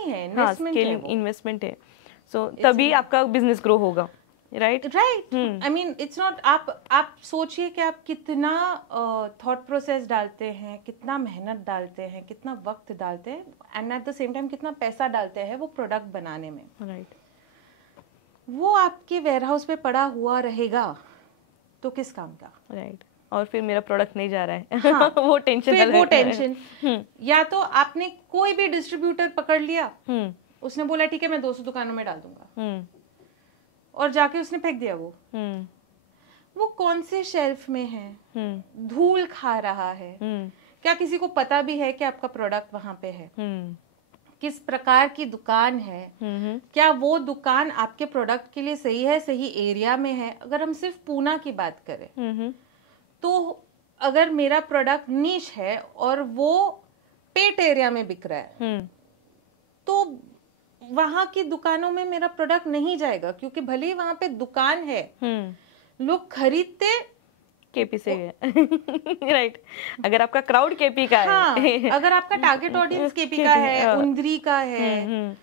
है। हाँ, इन्वेस्टमेंट है। सो तभी आपका बिजनेस ग्रो होगा। Right. I mean it's not, आप सोचिए कि आप कितना थॉट प्रोसेस डालते हैं, कितना मेहनत डालते हैं, कितना वक्त डालते हैं, and at the same time कितना पैसा डालते हैं वो प्रोडक्ट बनाने में। राइट। वो आपके वेयरहाउस पे पड़ा हुआ रहेगा तो किस काम का? राइट। और फिर मेरा प्रोडक्ट नहीं जा रहा है। हाँ, वो टेंशन या तो आपने कोई भी डिस्ट्रीब्यूटर पकड़ लिया, उसने बोला ठीक है मैं 200 दुकानों में डाल दूंगा, और जाके उसने फेंक दिया। वो कौन से शेल्फ में है, धूल खा रहा है, क्या किसी को पता भी है कि आपका प्रोडक्ट वहां पे है, किस प्रकार की दुकान है, क्या वो दुकान आपके प्रोडक्ट के लिए सही है, सही एरिया में है? अगर हम सिर्फ पूना की बात करें तो अगर मेरा प्रोडक्ट नीश है और वो पेट एरिया में बिक रहा है तो वहां की दुकानों में मेरा प्रोडक्ट नहीं जाएगा, क्योंकि भले ही वहां पे दुकान है, लोग खरीदते केपी से है। राइट। अगर आपका क्राउड केपी का है, अगर आपका टारगेट ऑडियंस केपी का है, उंदरी का है,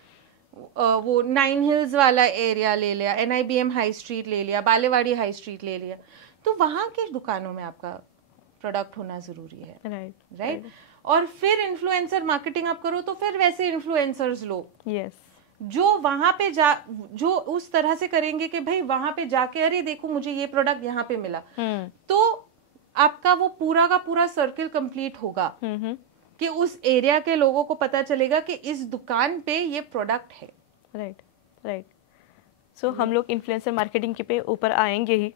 वो 9 हिल्स वाला एरिया ले लिया, NIBM हाई स्ट्रीट ले लिया, बालेवाड़ी हाई स्ट्रीट ले लिया, तो वहां के दुकानों में आपका प्रोडक्ट होना जरूरी है। राइट। और फिर इन्फ्लुएंसर मार्केटिंग आप करो तो फिर वैसे इन्फ्लुएंसर्स लो। जो वहां पे जो उस तरह से करेंगे कि भाई वहां पे जाके अरे देखो मुझे ये प्रोडक्ट यहाँ पे मिला, तो आपका वो पूरा का पूरा सर्किल कंप्लीट होगा कि उस एरिया के लोगों को पता चलेगा कि इस दुकान पे ये प्रोडक्ट है। राइट। सो हम लोग इन्फ्लुएंसर मार्केटिंग के पे ऊपर आएंगे ही,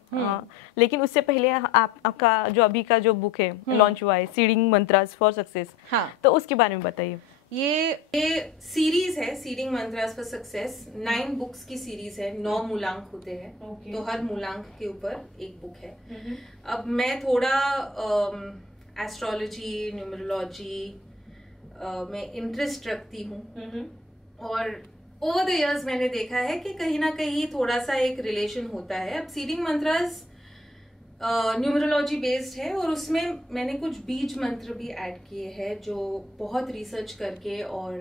लेकिन उससे पहले आपका जो अभी का जो बुक है लॉन्च हुआ है, सीडिंग मंत्रास फॉर सक्सेस, तो उसके बारे में बताइए। ये सीरीज है, seeding mantras for success, 9 books की सीरीज है, 9 मूलांक होते हैं। तो हर मूलांक के ऊपर एक बुक है। अब मैं थोड़ा एस्ट्रोलॉजी, न्यूमरोलॉजी में इंटरेस्ट रखती हूँ, और ओवर द इयर्स मैंने देखा है कि कहीं ना कहीं थोड़ा सा एक रिलेशन होता है। अब सीडिंग मंत्रास न्यूमरोलॉजी बेस्ड है और उसमें मैंने कुछ बीज मंत्र भी ऐड किए हैं जो बहुत रिसर्च करके और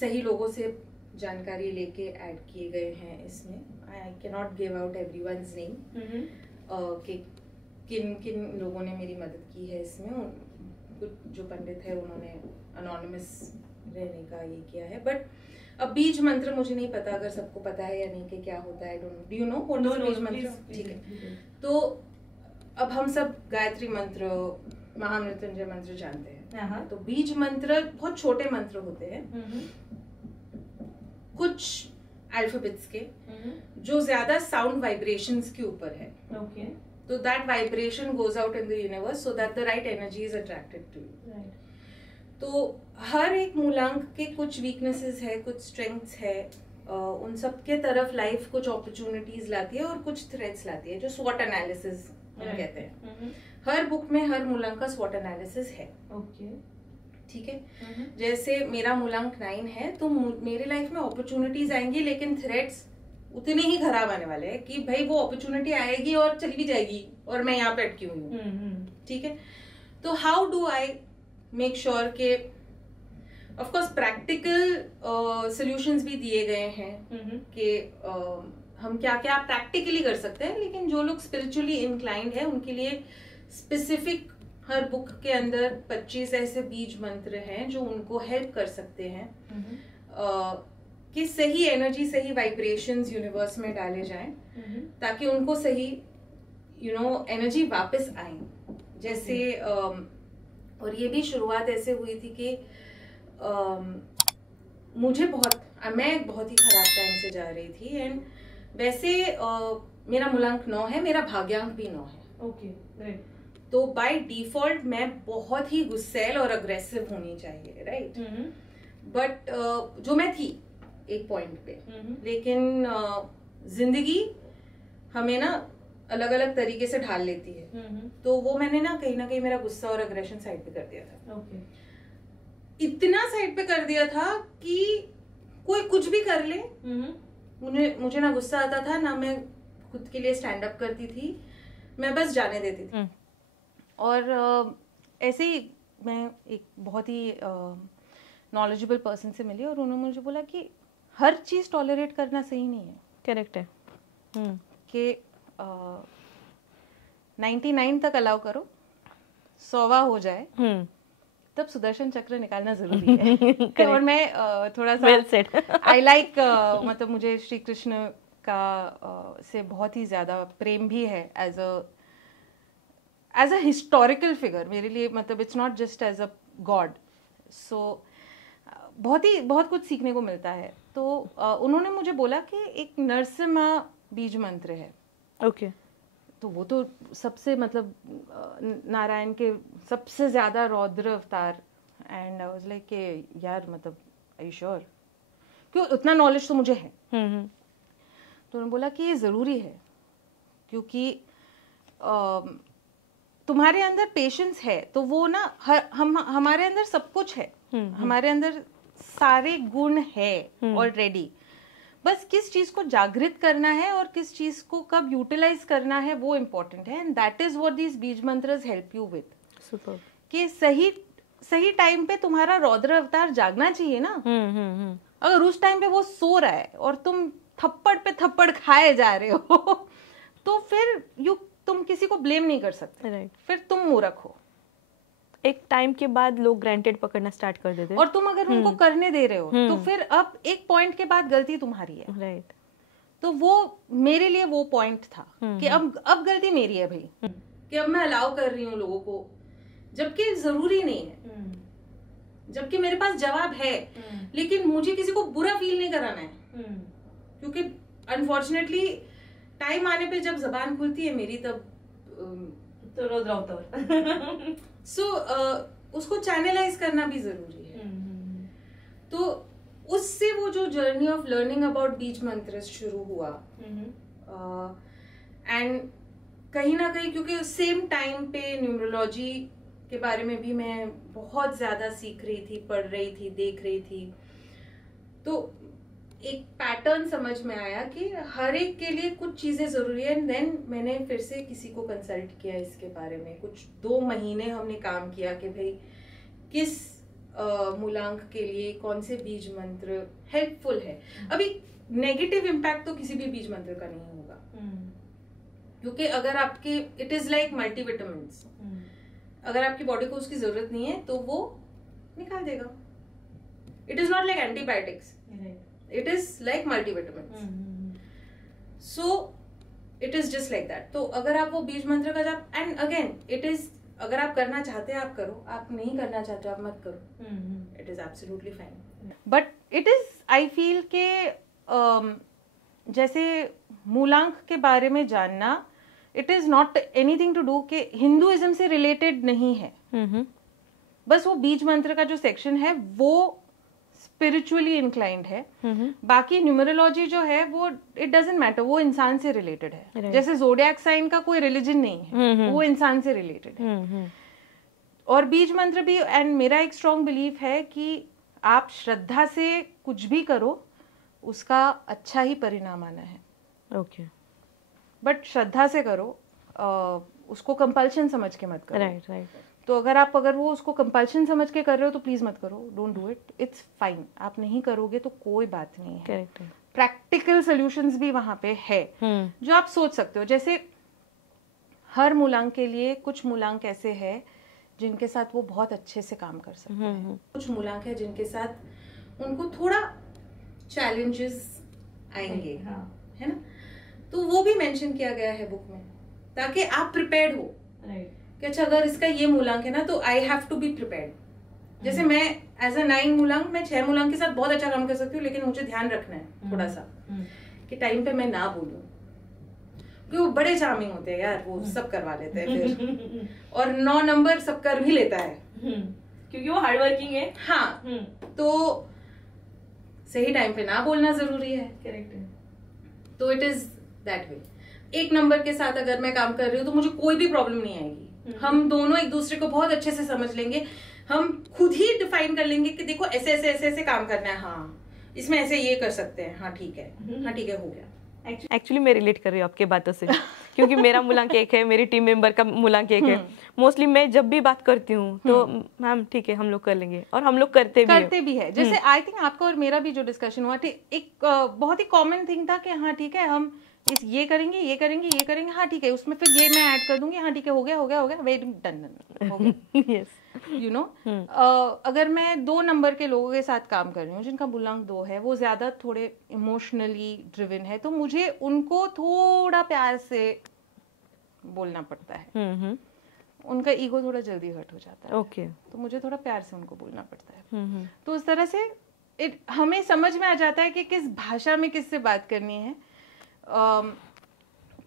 सही लोगों से जानकारी लेके ऐड किए गए हैं इसमें। I can not give out everyone's name कि किन किन लोगों ने मेरी मदद की है इसमें। कुछ जो पंडित है उन्होंने अनोनिमस रहने का ये किया है, बट अब बीज मंत्र मुझे नहीं पता अगर सबको पता है या नहीं कि क्या होता है। डू यू नो बीज मंत्र? ठीक है, तो अब हम सब गायत्री मंत्र, महामृत्युंजय मंत्र जानते हैं। तो बीज मंत्र बहुत छोटे मंत्र होते हैं, कुछ अल्फाबेट्स के, जो ज्यादा साउंड वाइब्रेशंस के ऊपर है। तो that vibration goes out in the universe so that the right energy is attracted to you. तो हर एक मूलांक के कुछ वीकनेसेस है, कुछ स्ट्रेंथ्स है, उन सब के तरफ लाइफ कुछ अपॉर्चुनिटीज लाती है और कुछ थ्रेट्स लाती है, जो स्वॉट एनालिसिस कहते हैं। हर बुक में हर मूलांक का स्वॉट एनालिसिस है। ठीक है, जैसे मेरा मूलांक 9 है तो मेरे लाइफ में अपॉर्चुनिटीज आएंगी, लेकिन थ्रेट्स उतने ही खराब आने वाले हैं कि भाई वो अपॉर्चुनिटी आएगी और चली भी जाएगी और मैं यहाँ पे अटकी हुई हूँ। ठीक है, तो how do I make sure के ऑफ कोर्स प्रैक्टिकल सॉल्यूशंस भी दिए गए हैं कि हम क्या क्या प्रैक्टिकली कर सकते हैं, लेकिन जो लोग स्पिरिचुअली इंक्लाइंड है उनके लिए स्पेसिफिक हर बुक के अंदर 25 ऐसे बीज मंत्र हैं जो उनको हेल्प कर सकते हैं कि सही एनर्जी, सही वाइब्रेशंस यूनिवर्स में डाले जाएं ताकि उनको सही एनर्जी वापस आए। जैसे और ये भी शुरुआत ऐसे हुई थी कि मैं बहुत ही खराब टाइम से जा रही थी, एंड वैसे मेरा मूलांक 9 है, मेरा भाग्यांक भी 9 है। Okay, right. तो बाय डिफॉल्ट मैं बहुत ही गुस्सैल और अग्रेसिव होनी चाहिए, राइट? बट जो मैं थी एक पॉइंट पे, लेकिन जिंदगी हमें ना अलग अलग तरीके से ढाल लेती है। तो वो मैंने ना कहीं मेरा गुस्सा और अग्रेशन साइड पे कर दिया था। इतना साइड पे कर दिया था कि कोई कुछ भी कर ले, मुझे ना गुस्सा आता था, ना मैं खुद के लिए स्टैंड अप करती थी, मैं बस जाने देती थी। और ऐसे ही मैं एक बहुत ही नॉलेजेबल पर्सन से मिली और उन्होंने मुझे बोला कि हर चीज टॉलरेट करना सही नहीं है। करेक्ट है कि 99 तक अलाउ करो, 100वां हो जाए तब सुदर्शन चक्र निकालना जरूरी है। और मैं थोड़ा सा well said. आई लाइक मतलब मुझे श्री कृष्ण का से बहुत ही ज्यादा प्रेम भी है एज अ हिस्टोरिकल फिगर मेरे लिए, मतलब it's not just as a god. So बहुत कुछ सीखने को मिलता है। तो उन्होंने मुझे बोला कि एक नरसिम्हा बीज मंत्र है। ओके तो वो तो सबसे मतलब नारायण के सबसे ज्यादा रौद्र अवतार, एंड आई वाज लाइक कि यार मतलब आई यू श्योर, क्यों उतना नॉलेज तो मुझे है। तो उन्होंने बोला कि ये जरूरी है क्योंकि तुम्हारे अंदर पेशेंस है, तो वो ना हमारे अंदर सब कुछ है, हमारे अंदर सारे गुण है ऑलरेडी, बस किस चीज को जागृत करना है और किस चीज को कब यूटिलाइज करना है वो इम्पोर्टेंट है। And that is what these beej mantras help you with. Super. कि सही टाइम पे तुम्हारा रौद्र अवतार जागना चाहिए ना। अगर उस टाइम पे वो सो रहा है और तुम थप्पड़ पे थप्पड़ खाए जा रहे हो तो फिर तुम किसी को ब्लेम नहीं कर सकते, राइट। फिर तुम मूर्ख हो। एक टाइम के बाद लोग ग्रांटेड पकड़ना स्टार्ट कर देते हैं, और तुम अगर उनको करने दे रहे हो तो फिर अब एक पॉइंट के बाद गलती तुम्हारी है, राइट। तो वो मेरे लिए वो पॉइंट था कि अब गलती मेरी है भाई, कि अब मैं अलाउ कर रही हूँ लोगों को, जबकि जरूरी नहीं है, जबकि मेरे पास जवाब है, लेकिन मुझे किसी को बुरा फील नहीं कराना है। क्योंकि अनफॉर्चुनेटली टाइम आने पे जब जबान खुलती है मेरी, तब तो रौद्र अवतार सो उसको चैनलाइज करना भी जरूरी है। तो उससे वो जो जर्नी ऑफ लर्निंग अबाउट बीज मंत्र शुरू हुआ। एंड कहीं ना कहीं क्योंकि सेम टाइम पे न्यूमरोलॉजी के बारे में भी मैं बहुत ज्यादा सीख रही थी, पढ़ रही थी, देख रही थी, तो एक पैटर्न समझ में आया कि हर एक के लिए कुछ चीजें जरूरी है। देन मैंने फिर से किसी को कंसल्ट किया इसके बारे में, कुछ 2 महीने हमने काम किया कि भाई किस मूलांक के लिए कौन से बीज मंत्र हेल्पफुल है। अभी नेगेटिव इम्पैक्ट तो किसी भी बीज मंत्र का नहीं होगा, क्योंकि अगर आपके इट इज लाइक मल्टीविटामिन्स, अगर आपकी बॉडी को उसकी जरूरत नहीं है तो वो निकाल देगा। It is not like antibiotics, it is like multivitamins. So it is just like that. तो अगर आप वो बीज मंत्र का जाप, and again it is, अगर आप करना चाहते हैं आप करो, आप नहीं करना चाहते आप मत करो, it is absolutely fine. But it is, I feel के जैसे मूलांक के बारे में जानना, it is not anything to do के हिंदुइज्म से रिलेटेड नहीं है। बस वो बीज मंत्र का जो सेक्शन है वो स्पिरिचुअली इंक्लाइंड है। बाकी न्यूमरोलॉजी जो है वो इट डजंट मैटर, वो इंसान से रिलेटेड है। जैसे ज़ोडिएक साइन का कोई रिलीजन नहीं है, वो इंसान से रिलेटेड है। और बीज मंत्र भी, एंड मेरा एक स्ट्रॉन्ग बिलीफ है कि आप श्रद्धा से कुछ भी करो उसका अच्छा ही परिणाम आना है। ओके। बट श्रद्धा से करो, उसको कंपल्शन समझ के मत करो। राइट। तो अगर वो उसको कंपल्शन समझ के कर रहे हो तो प्लीज मत करो, don't do it, it's fine. आप नहीं करोगे तो कोई बात नहीं है। करेक्ट है। प्रैक्टिकल सॉल्यूशंस भी वहां पे है जो आप सोच सकते हो। जैसे हर मूलांक के लिए कुछ मूलांक ऐसे है जिनके साथ वो बहुत अच्छे से काम कर सकते हैं, कुछ मूलांक है जिनके साथ उनको थोड़ा चैलेंजेस आएंगे, हाँ, है ना। तो वो भी मेंशन किया गया है बुक में, ताकि आप प्रिपेयर्ड हो कि अच्छा अगर इसका ये मूलांक है ना तो I have to be prepared. जैसे मैं एज अ 9 मूलांक, मैं 6 मूलांक के साथ बहुत अच्छा काम कर सकती हूँ, लेकिन मुझे ध्यान रखना है थोड़ा सा कि टाइम पे मैं ना बोलूं, क्योंकि वो बड़े चार्मिंग होते हैं यार, वो सब करवा लेते हैं फिर और 9 नंबर सब कर भी लेता है क्योंकि वो हार्ड वर्किंग है। हाँ, तो सही टाइम पे ना बोलना जरूरी है। करेक्ट है। तो it is that way. 1 number के साथ अगर मैं काम कर रही हूँ तो मुझे कोई भी प्रॉब्लम नहीं आएगी। हम दोनों एक दूसरे को बहुत अच्छे से समझ लेंगे, हम खुद ही डिफाइन कर लेंगे कि देखो ऐसे ऐसे ऐसे ऐसे काम करना है, हाँ इसमें ऐसे ये कर सकते हैं, हाँ ठीक है, हाँ ठीक है, हो गया। एक्चुअली मैं रिलेट कर रही हूँ आपके बातों से क्योंकि मेरा मूलांक 1 है, मेरी टीम मेंबर का मूलांक 1 है। मोस्टली मैं जब भी बात करती हूँ तो मैम ठीक है हम लोग कर लेंगे, और हम लोग करते भी है। जैसे आई थिंक आपका और मेरा भी जो डिस्कशन हुआ, एक बहुत ही कॉमन थिंग था कि हाँ ठीक है हम ये करेंगे, ये करेंगे, ये करेंगे, हाँ ठीक है, उसमें फिर ये मैं ऐड कर दूंगी, हाँ ठीक है, हो गया हो गया हो गया, वेट डन हो गया। यस, यू नो, अगर मैं 2 नंबर के लोगों के साथ काम कर रही हूँ जिनका मूलांक 2 है, वो ज्यादा थोड़े इमोशनली ड्रिवन है, तो मुझे उनको थोड़ा प्यार से बोलना पड़ता है। उनका ईगो थोड़ा जल्दी हर्ट हो जाता है। ओके, तो मुझे थोड़ा प्यार से उनको बोलना पड़ता है। तो उस तरह से हमें समझ में आ जाता है कि किस भाषा में किससे बात करनी है,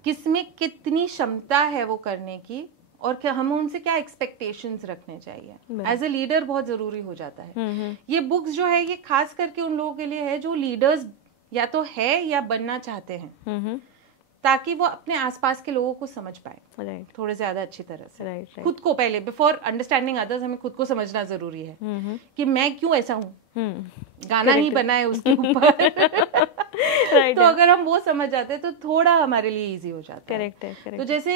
किसमें कितनी क्षमता है वो करने की, और क्या हम उनसे क्या एक्सपेक्टेशंस रखने चाहिए। एज ए लीडर बहुत जरूरी हो जाता है। ये बुक्स जो है ये खास करके उन लोगों के लिए है जो लीडर्स या तो है या बनना चाहते हैं, ताकि वो अपने आसपास के लोगों को समझ पाए थोड़े ज्यादा अच्छी तरह से। खुद को पहले, बिफोर अंडरस्टैंडिंग अदर्स, हमें खुद को समझना जरूरी है कि मैं क्यों ऐसा हूँ। गाना नहीं बना है उसके ऊपर तो अगर हम वो समझ जाते हैं तो थोड़ा हमारे लिए इजी हो जाता है। करेक्ट है। तो जैसे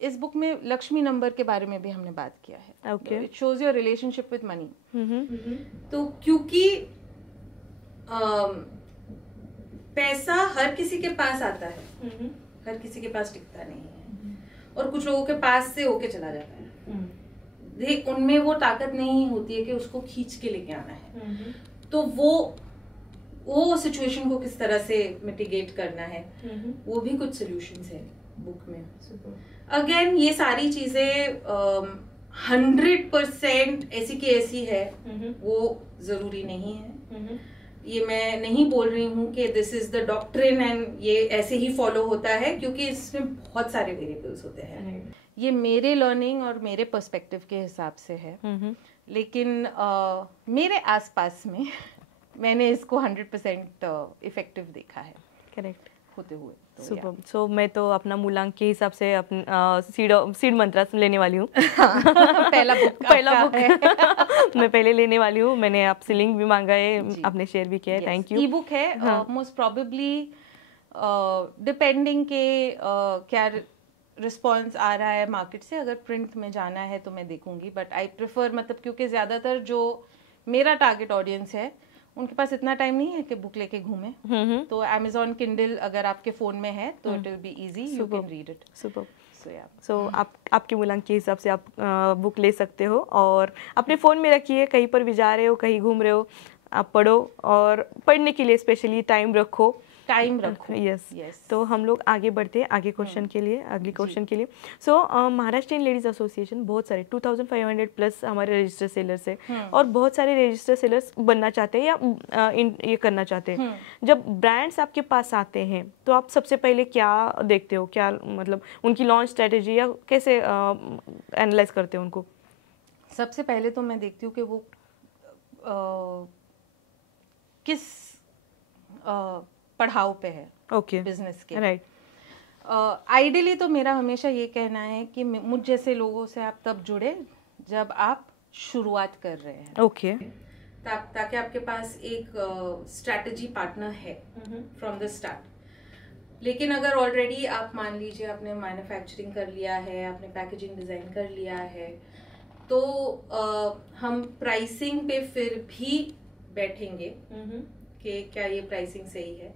इस बुक में लक्ष्मी नंबर के बारे में भी हमने बात किया है। It shows your relationship with money. तो क्योंकि पैसा हर किसी के पास आता है, हर किसी के पास टिकता नहीं है, और कुछ लोगों के पास से होके चला जाता है। उनमें वो ताकत नहीं होती है कि उसको खींच के लेके आना है। तो वो सिचुएशन को किस तरह से मिटिगेट करना है, वो भी कुछ सॉल्यूशंस है बुक में। अगेन ये सारी चीजें 100% ऐसी की ऐसी है, वो जरूरी नहीं है। ये मैं नहीं बोल रही हूँ कि this is the doctrine and ये ऐसे ही फॉलो होता है, क्योंकि इसमें बहुत सारे वेरिएबल्स होते हैं। ये मेरे लर्निंग और मेरे पर्सपेक्टिव के हिसाब से है, लेकिन मेरे आसपास में मैंने इसको 100% इफेक्टिव देखा है। करेक्ट होते हुए। सुपर। सो मैं तो अपना मूलांक के हिसाब से अपना सीड मंत्रा लेने वाली हूँ। पहला बुक है मैं पहले लेने वाली हूँ। मैंने आपसे लिंक भी मांगा है, आपने शेयर भी किया है। Thank you. ई बुक है, मोस्ट प्रोबेबली डिपेंडिंग के क्या रिस्पॉन्स आ रहा है मार्केट से, अगर प्रिंट में जाना है तो मैं देखूंगी, बट आई प्रेफर, मतलब क्योंकि ज्यादातर जो मेरा टारगेट ऑडियंस है उनके पास इतना टाइम नहीं है कि बुक लेके घूमे, तो Amazon Kindle अगर आपके फोन में है तो it will be easy, you can read it. Super. So आपके मूलांक के हिसाब से आप बुक ले सकते हो और अपने फ़ोन में रखिए, कहीं पर भी जा रहे हो, कहीं घूम रहे हो, आप पढ़ो, और पढ़ने के लिए स्पेशली टाइम रखो। यस। तो हम लोग आगे बढ़ते हैं आगे क्वेश्चन के लिए, अगली क्वेश्चन के लिए। सो महाराष्ट्र लेडीज एसोसिएशन बहुत सारे 2500 प्लस हमारे रजिस्टर सेलर्स है, और बहुत सारे रजिस्टर सेलर्स बनना चाहते हैं या ये करना चाहते हैं। जब ब्रांड्स आपके पास आते हैं तो आप सबसे पहले क्या देखते हो, क्या मतलब उनकी लॉन्च स्ट्रेटेजी या कैसे एनालाइज करते हो उनको? सबसे पहले तो मैं देखती हूँ कि वो किस पढ़ाओ पे है बिजनेस के। राइट। आइडियली तो मेरा हमेशा ये कहना है कि मुझ जैसे लोगों से आप तब जुड़े जब आप शुरुआत कर रहे हैं। ताकि आपके पास एक स्ट्रैटेजी पार्टनर है फ्रॉम द स्टार्ट। लेकिन अगर ऑलरेडी आप मान लीजिए आपने मैन्युफैक्चरिंग कर लिया है, आपने पैकेजिंग डिजाइन कर लिया है, तो हम प्राइसिंग पे फिर भी बैठेंगे कि क्या ये प्राइसिंग सही है।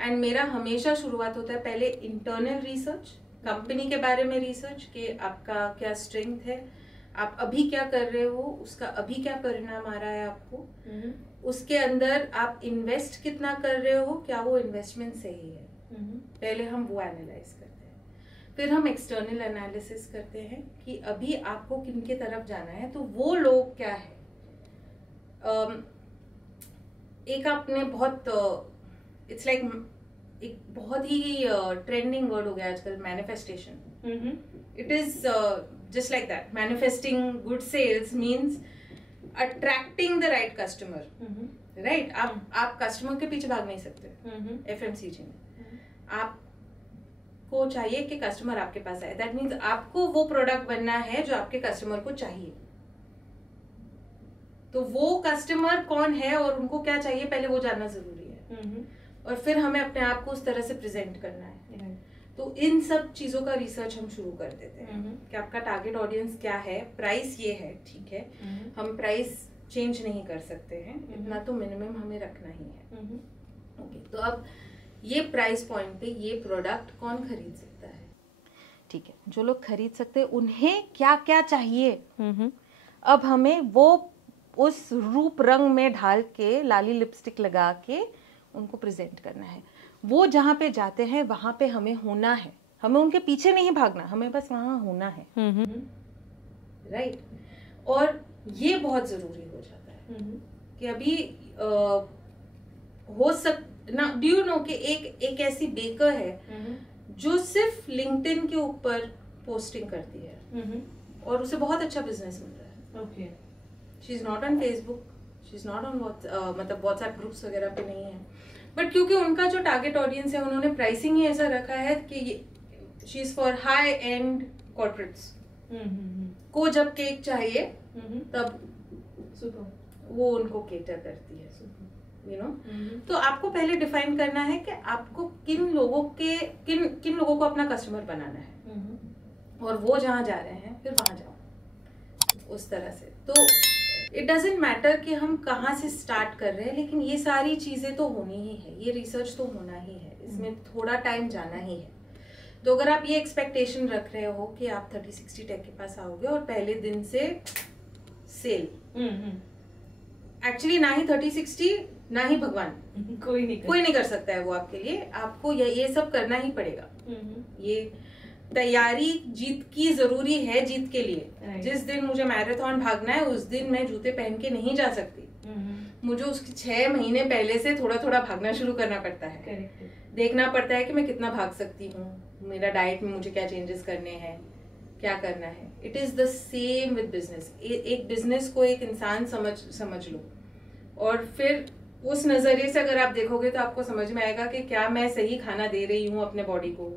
एंड मेरा हमेशा शुरुआत होता है पहले इंटरनल रिसर्च, कंपनी के बारे में रिसर्च कि आपका क्या स्ट्रेंथ है, आप अभी क्या कर रहे हो, उसका अभी क्या परिणाम आ रहा है आपको, उसके अंदर आप इन्वेस्ट कितना कर रहे हो, क्या वो इन्वेस्टमेंट सही है, पहले हम वो एनालाइज करते हैं। फिर हम एक्सटर्नल एनालिसिस करते हैं कि अभी आपको किन के तरफ जाना है, तो वो लोग क्या है। एक आपने बहुत इट्स लाइक एक बहुत ही ट्रेंडिंग वर्ड हो गया आजकल, manifestation. It is just like that. Manifesting good sales means attracting the right customer. Right? आप कस्टमर के पीछे भाग नहीं सकते। FMCG में आपको चाहिए कि कस्टमर आपके पास आए। That means आपको वो प्रोडक्ट बनना है जो आपके कस्टमर को चाहिए। तो वो कस्टमर कौन है और उनको क्या चाहिए, पहले वो जानना जरूरी है। और फिर हमें अपने आप को उस तरह से प्रेजेंट करना है। तो इन सब चीजों का रिसर्च हम शुरू कर देते हैं कि आपका टारगेट ऑडियंस क्या है, प्राइस ये है, ठीक है, हम प्राइस चेंज नहीं कर सकते हैं, इतना तो मिनिमम हमें रखना ही है। ओके, तो अब ये प्राइस पॉइंट पे ये प्रोडक्ट कौन खरीद सकता है, ठीक है, जो लोग खरीद सकते हैं उन्हें क्या क्या चाहिए। अब हमें वो उस रूप रंग में ढाल के, लाली लिपस्टिक लगा के उनको प्रेजेंट करना है। वो जहाँ पे जाते हैं वहां पे हमें होना है, हमें उनके पीछे नहीं भागना, हमें बस वहां होना है। राइट। और ये बहुत जरूरी हो जाता है कि अभी हो ना, डू यू नो कि एक ऐसी बेकर है जो सिर्फ लिंक्डइन के ऊपर पोस्टिंग करती है और उसे बहुत अच्छा बिजनेस मिल रहा है। Okay, she is not on Facebook, she is not on मतलब व्हाट्सएप ग्रुप्स वगैरह पे नहीं है, बट क्योंकि उनका जो टारगेट ऑडियंस है उन्होंने प्राइसिंग ही ऐसा रखा है कि she is for high and corporates को जब केक चाहिए तब वो उनको केटर करती है, यू नो। तो आपको पहले डिफाइन करना है कि आपको किन लोगों को अपना कस्टमर बनाना है और वो जहां जा रहे हैं फिर वहां जाओ उस तरह से। तो इट डजेंट मैटर कि हम कहाँ से स्टार्ट कर रहे हैं, लेकिन ये सारी चीजें तो होनी ही है, ये रिसर्च तो होना ही है, इसमें थोड़ा टाइम जाना ही है। तो अगर आप ये एक्सपेक्टेशन रख रहे हो कि आप 30-60 टेक के पास आओगे और पहले दिन से सेल, एक्चुअली ना ही 30-60 ना ही भगवान कोई नहीं कर सकता है वो आपके लिए। आपको ये सब करना ही पड़ेगा। ये तैयारी जीत की जरूरी है, जीत के लिए। जिस दिन मुझे मैराथन भागना है उस दिन मैं जूते पहन के नहीं जा सकती, मुझे उसके 6 महीने पहले से थोड़ा थोड़ा भागना शुरू करना पड़ता है। देखना पड़ता है कि मैं कितना भाग सकती हूँ, मेरा डाइट में मुझे क्या चेंजेस करने हैं, क्या करना है। It is the same with business. एक बिजनेस को एक इंसान समझ लो और फिर उस नजरिए से अगर आप देखोगे तो आपको समझ में आएगा कि क्या मैं सही खाना दे रही हूँ अपने बॉडी को,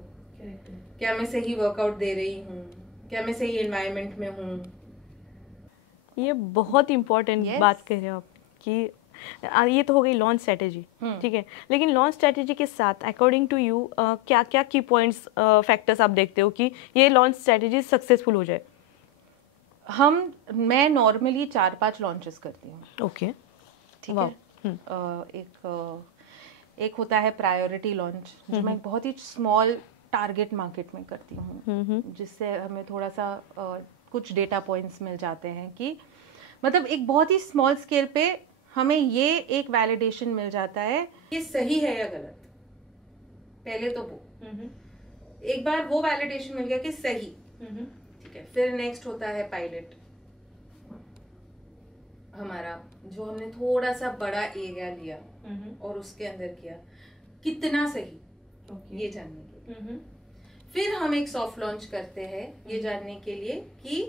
क्या मैं सही वर्कआउट दे रही हूँ, क्या मैं सही एनवायरनमेंट में हूँ। ये बहुत इम्पोर्टेंट बात कह रहे हो आप कि ये तो हो गई लॉन्च स्ट्रेटेजी, ठीक है, लेकिन लॉन्च स्ट्रेटेजी के साथ अकॉर्डिंग टू यू क्या क्या की पॉइंट्स फैक्टर्स आप देखते हो कि ये लॉन्च स्ट्रेटेजी सक्सेसफुल हो जाए? मैं नॉर्मली 4-5 लॉन्चेस करती हूँ। ओके, ठीक है। एक होता है प्रायोरिटी लॉन्च, जो मैं बहुत ही स्मॉल टारगेट मार्केट में करती हूँ, जिससे हमें थोड़ा सा कुछ डेटा पॉइंट्स मिल जाते हैं कि मतलब एक बहुत ही स्मॉल स्केल पे हमें ये एक वैलिडेशन मिल जाता है कि सही है या गलत। पहले तो वो एक बार वो वैलिडेशन मिल गया कि सही, ठीक है, फिर नेक्स्ट होता है पायलट हमारा, जो हमने थोड़ा सा बड़ा एरिया लिया और उसके अंदर किया कितना सही, ये जानने के लिए। फिर हम एक सॉफ्ट लॉन्च करते हैं ये जानने के लिए कि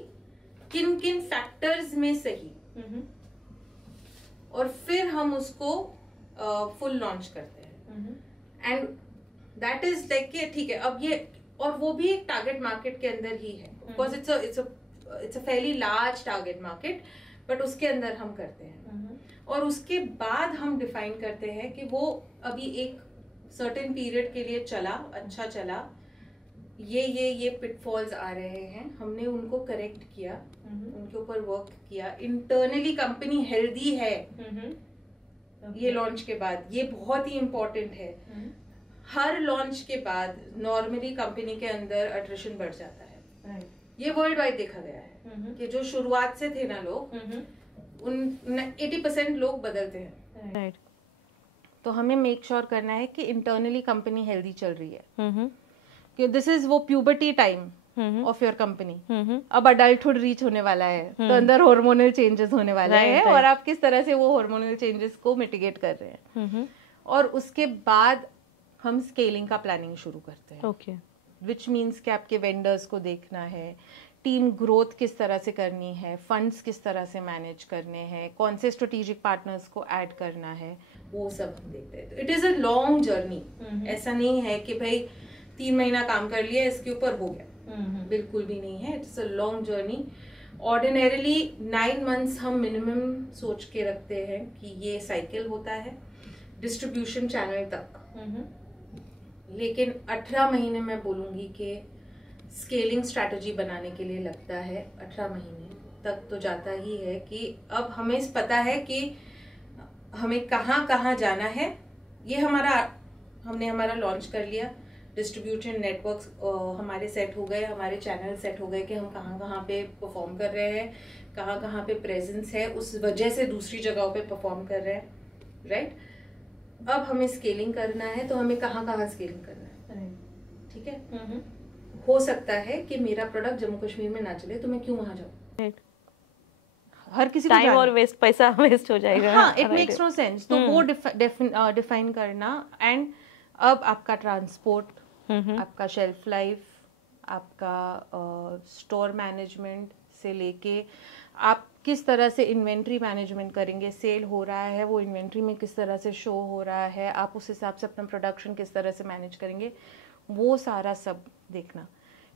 किन किन फैक्टर्स में सही, और फिर हम उसको फुल लॉन्च करते हैं। एंड दैट इज लाइक ठीक है, अब ये, और वो भी एक टारगेट मार्केट के अंदर ही है, because it's a fairly large target market, but उसके अंदर हम करते हैं। और उसके बाद हम डिफाइन करते हैं कि वो अभी एक सर्टेन पीरियड के लिए चला, अच्छा चला, ये पिटफॉल्स आ रहे हैं, हमने उनको करेक्ट किया, उनके ऊपर वर्क किया, इंटरनली कंपनी हेल्दी है ये लॉन्च के बाद। ये बहुत ही इम्पोर्टेंट है। हर लॉन्च के बाद नॉर्मली कंपनी के अंदर अट्रिशन बढ़ जाता है, ये वर्ल्ड वाइड देखा गया है कि जो शुरुआत से थे ना लोग, उन 80% लोग बदलते हैं। राइट। तो हमें मेक श्योर करना है कि इंटरनली कंपनी हेल्दी चल रही है, कि दिस इज वो puberty time of your company. अब अडल्टहुड रीच होने वाला है, तो अंदर हार्मोनल चेंजेस होने वाले हैं, और आप किस तरह से वो हार्मोनल चेंजेस को मिटिगेट कर रहे हैं। और उसके बाद हम स्केलिंग का प्लानिंग शुरू करते हैं। ओके। विच मीन्स कि आपके वेंडर्स को देखना है, टीम ग्रोथ किस तरह से करनी है, फंड्स किस तरह से मैनेज करने हैं, कौन से स्ट्रेटेजिक पार्टनर्स को ऐड करना है, वो सब हम देखते हैं। तो it is a long journey. ऐसा नहीं है कि भाई 3 महीना काम कर लिया इसके ऊपर हो गया, बिल्कुल भी नहीं है। It's a long journey. Ordinarily 9 months हम मिनिमम सोच के रखते हैं कि ये साइकिल होता है डिस्ट्रीब्यूशन चैनल तक। लेकिन 18 महीने मैं बोलूंगी कि स्केलिंग स्ट्रैटेजी बनाने के लिए लगता है। 18 महीने तक तो जाता ही है कि अब हमें पता है कि हमें कहाँ कहाँ जाना है। ये हमने हमारा लॉन्च कर लिया, डिस्ट्रीब्यूशन नेटवर्क हमारे सेट हो गए, हमारे चैनल सेट हो गए कि हम कहाँ कहाँ पे परफॉर्म कर रहे हैं, कहाँ कहाँ पे प्रेजेंस है, उस वजह से दूसरी जगहों पे परफॉर्म कर रहे हैं, राइट। अब हमें स्केलिंग करना है, तो हमें कहाँ कहाँ स्केलिंग करना है, ठीक है। हो सकता है कि मेरा प्रोडक्ट जम्मू कश्मीर में ना चले, तो मैं क्यों वहां जाऊं, हर किसी को टाइम और वेस्ट, पैसा वेस्ट हो जाएगा। हाँ, इट मेक्स नो सेंस। तो वो डिफाइन करना। एंड अब आपका ट्रांसपोर्ट, आपका शेल्फ लाइफ, आपका स्टोर मैनेजमेंट से लेके आप किस तरह से इन्वेंट्री मैनेजमेंट करेंगे, सेल हो रहा है वो इन्वेंट्री में किस तरह से शो हो रहा है, आप उस हिसाब से अपना प्रोडक्शन किस तरह से मैनेज करेंगे, वो सारा सब देखना।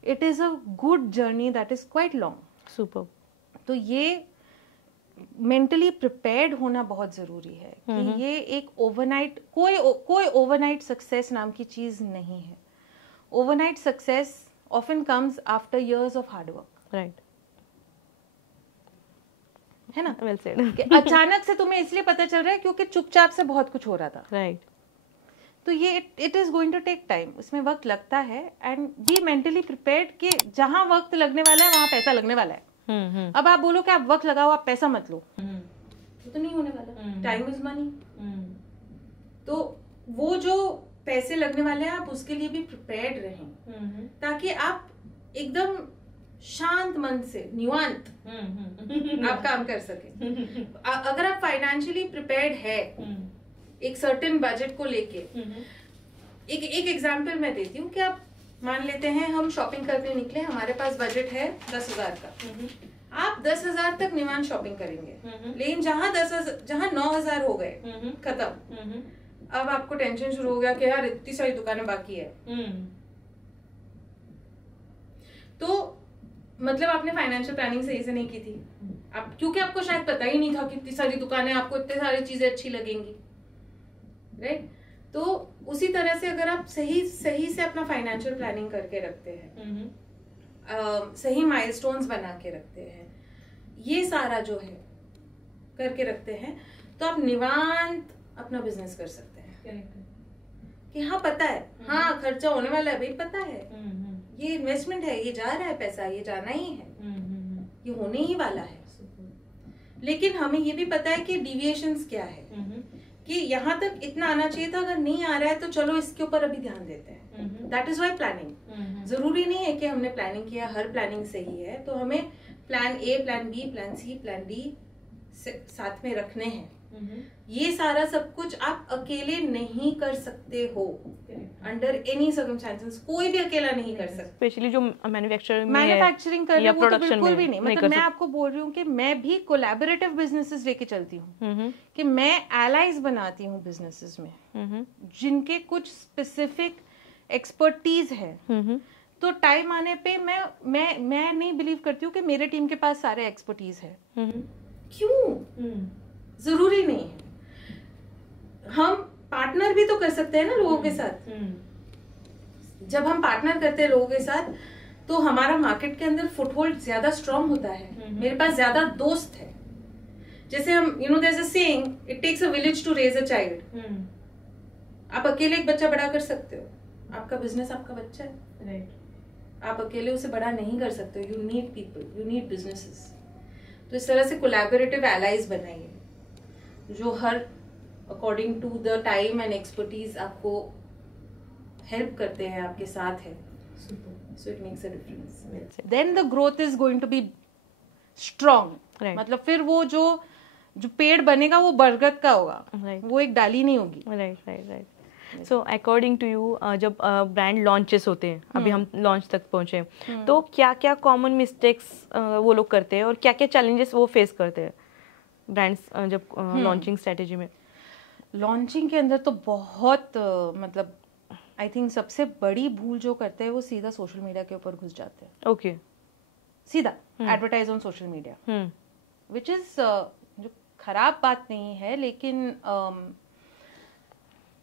It is a good journey that is quite long. Super. तो ये मेंटली प्रिपेयर्ड होना बहुत जरूरी है कि ये एक ओवरनाइट, कोई ओवरनाइट सक्सेस नाम की चीज नहीं है। Overnight success often comes after years of hard work, right, है ना। Well said. अचानक से तुम्हें इसलिए पता चल रहा है क्योंकि चुपचाप से बहुत कुछ हो रहा था, राइट। तो ये it is going to take time, उसमें वक्त लगता है। एंड बी मेंटली प्रिपेयर्ड कि जहां वक्त लगने वाला है वहां पैसा लगने वाला है। अब आप बोलो कि आप वक्त लगाओ, आप पैसा मत लो, तो नहीं होने वाला। Time is money. तो वो जो पैसे लगने वाले हैं, आप उसके लिए भी प्रिपेयर्ड रहें, ताकि आप एकदम शांत मन से, निवांत आप काम कर सके। अगर आप फाइनेंशियली प्रिपेयर्ड है एक सर्टेन बजट को लेके, एक एग्जांपल मैं देती हूँ कि आप मान लेते हैं हम शॉपिंग करने निकले, हमारे पास बजट है 10,000 का। आप 10,000 तक निवान शॉपिंग करेंगे, लेकिन जहां 9,000 हो गए खत्म, अब आपको टेंशन शुरू हो गया कि यार इतनी सारी दुकानें बाकी है। तो मतलब आपने फाइनेंशियल प्लानिंग सही से नहीं की थी, आप क्योंकि आपको शायद पता ही नहीं था कि इतनी सारी दुकानें, आपको इतनी सारी चीजें अच्छी लगेंगी, राइट। तो उसी तरह से अगर आप सही से अपना फाइनेंशियल प्लानिंग करके रखते हैं, सही माइलस्टोन्स बना के रखते हैं, ये सारा जो है करके रखते हैं, तो आप निवांत अपना बिजनेस कर सकते हैं। कि हाँ पता है, हाँ खर्चा होने वाला है भाई, पता है ये इन्वेस्टमेंट है, ये जा रहा है पैसा, ये जाना ही है, ये होने ही वाला है। लेकिन हमें ये भी पता है कि डिविएशंस क्या है, कि यहाँ तक इतना आना चाहिए था, अगर नहीं आ रहा है तो चलो इसके ऊपर अभी ध्यान देते हैं। That is why planning. जरूरी नहीं है कि हमने प्लानिंग किया, हर प्लानिंग सही है, तो हमें plan A, plan B, plan C, plan D साथ में रखने हैं। ये सारा सब कुछ आप अकेले नहीं कर सकते हो, अंडर एनी सर्कमस्टेंसेस कोई भी अकेला नहीं कर सकता। स्पेशली जो मैन्युफैक्चरिंग कर रहे हो तो बिल्कुल भी नहीं। मतलब मैं आपको बोल रही हूँ कि मैं भी कोलैबोरेटिव बिजनेसेस लेके चलती हूँ, कि मैं एलाइज बनाती हूँ बिजनेसेस में जिनके कुछ स्पेसिफिक एक्सपर्टीज है। तो टाइम आने पे मैं नहीं बिलीव करती हूँ कि मेरे टीम के पास सारे एक्सपर्टीज है। क्यों? जरूरी नहीं है। हम पार्टनर भी तो कर सकते हैं ना लोगों के साथ। जब हम पार्टनर करते हैं लोगों के साथ, तो हमारा मार्केट के अंदर फुटहोल्ड ज्यादा स्ट्रांग होता है, मेरे पास ज्यादा दोस्त है। जैसे हम there is a saying, it takes a village to raise a child. आप अकेले एक बच्चा बड़ा कर सकते हो, आपका बिजनेस आपका बच्चा है, आप अकेले उसे बड़ा नहीं कर सकते, you need people, you need businesses. तो इस तरह से कोलैबोरेटिव एलाइज बनाइए जो हर according to the time and expertise आपको हेल्प करते हैं, आपके साथ है। So it makes a difference. Then the growth is going to be strong. मतलब फिर वो जो पेड़ बनेगा वो बरगद का होगा, वो एक डाली नहीं होगी। Right. So according to you, जब ब्रांड लॉन्चेस होते हैं, अभी हम लॉन्च तक पहुंचे, तो क्या क्या कॉमन मिस्टेक्स वो लोग करते हैं और क्या क्या चैलेंजेस वो फेस करते हैं ब्रांड्स जब लॉन्चिंग स्ट्रेटेजी में? लॉन्चिंग के अंदर तो बहुत मतलब आई थिंक सबसे बड़ी भूल जो करते हैं वो सीधा सोशल मीडिया के ऊपर घुस जाते हैं। ओके। सीधा advertise on social media, which is जो खराब बात नहीं है, लेकिन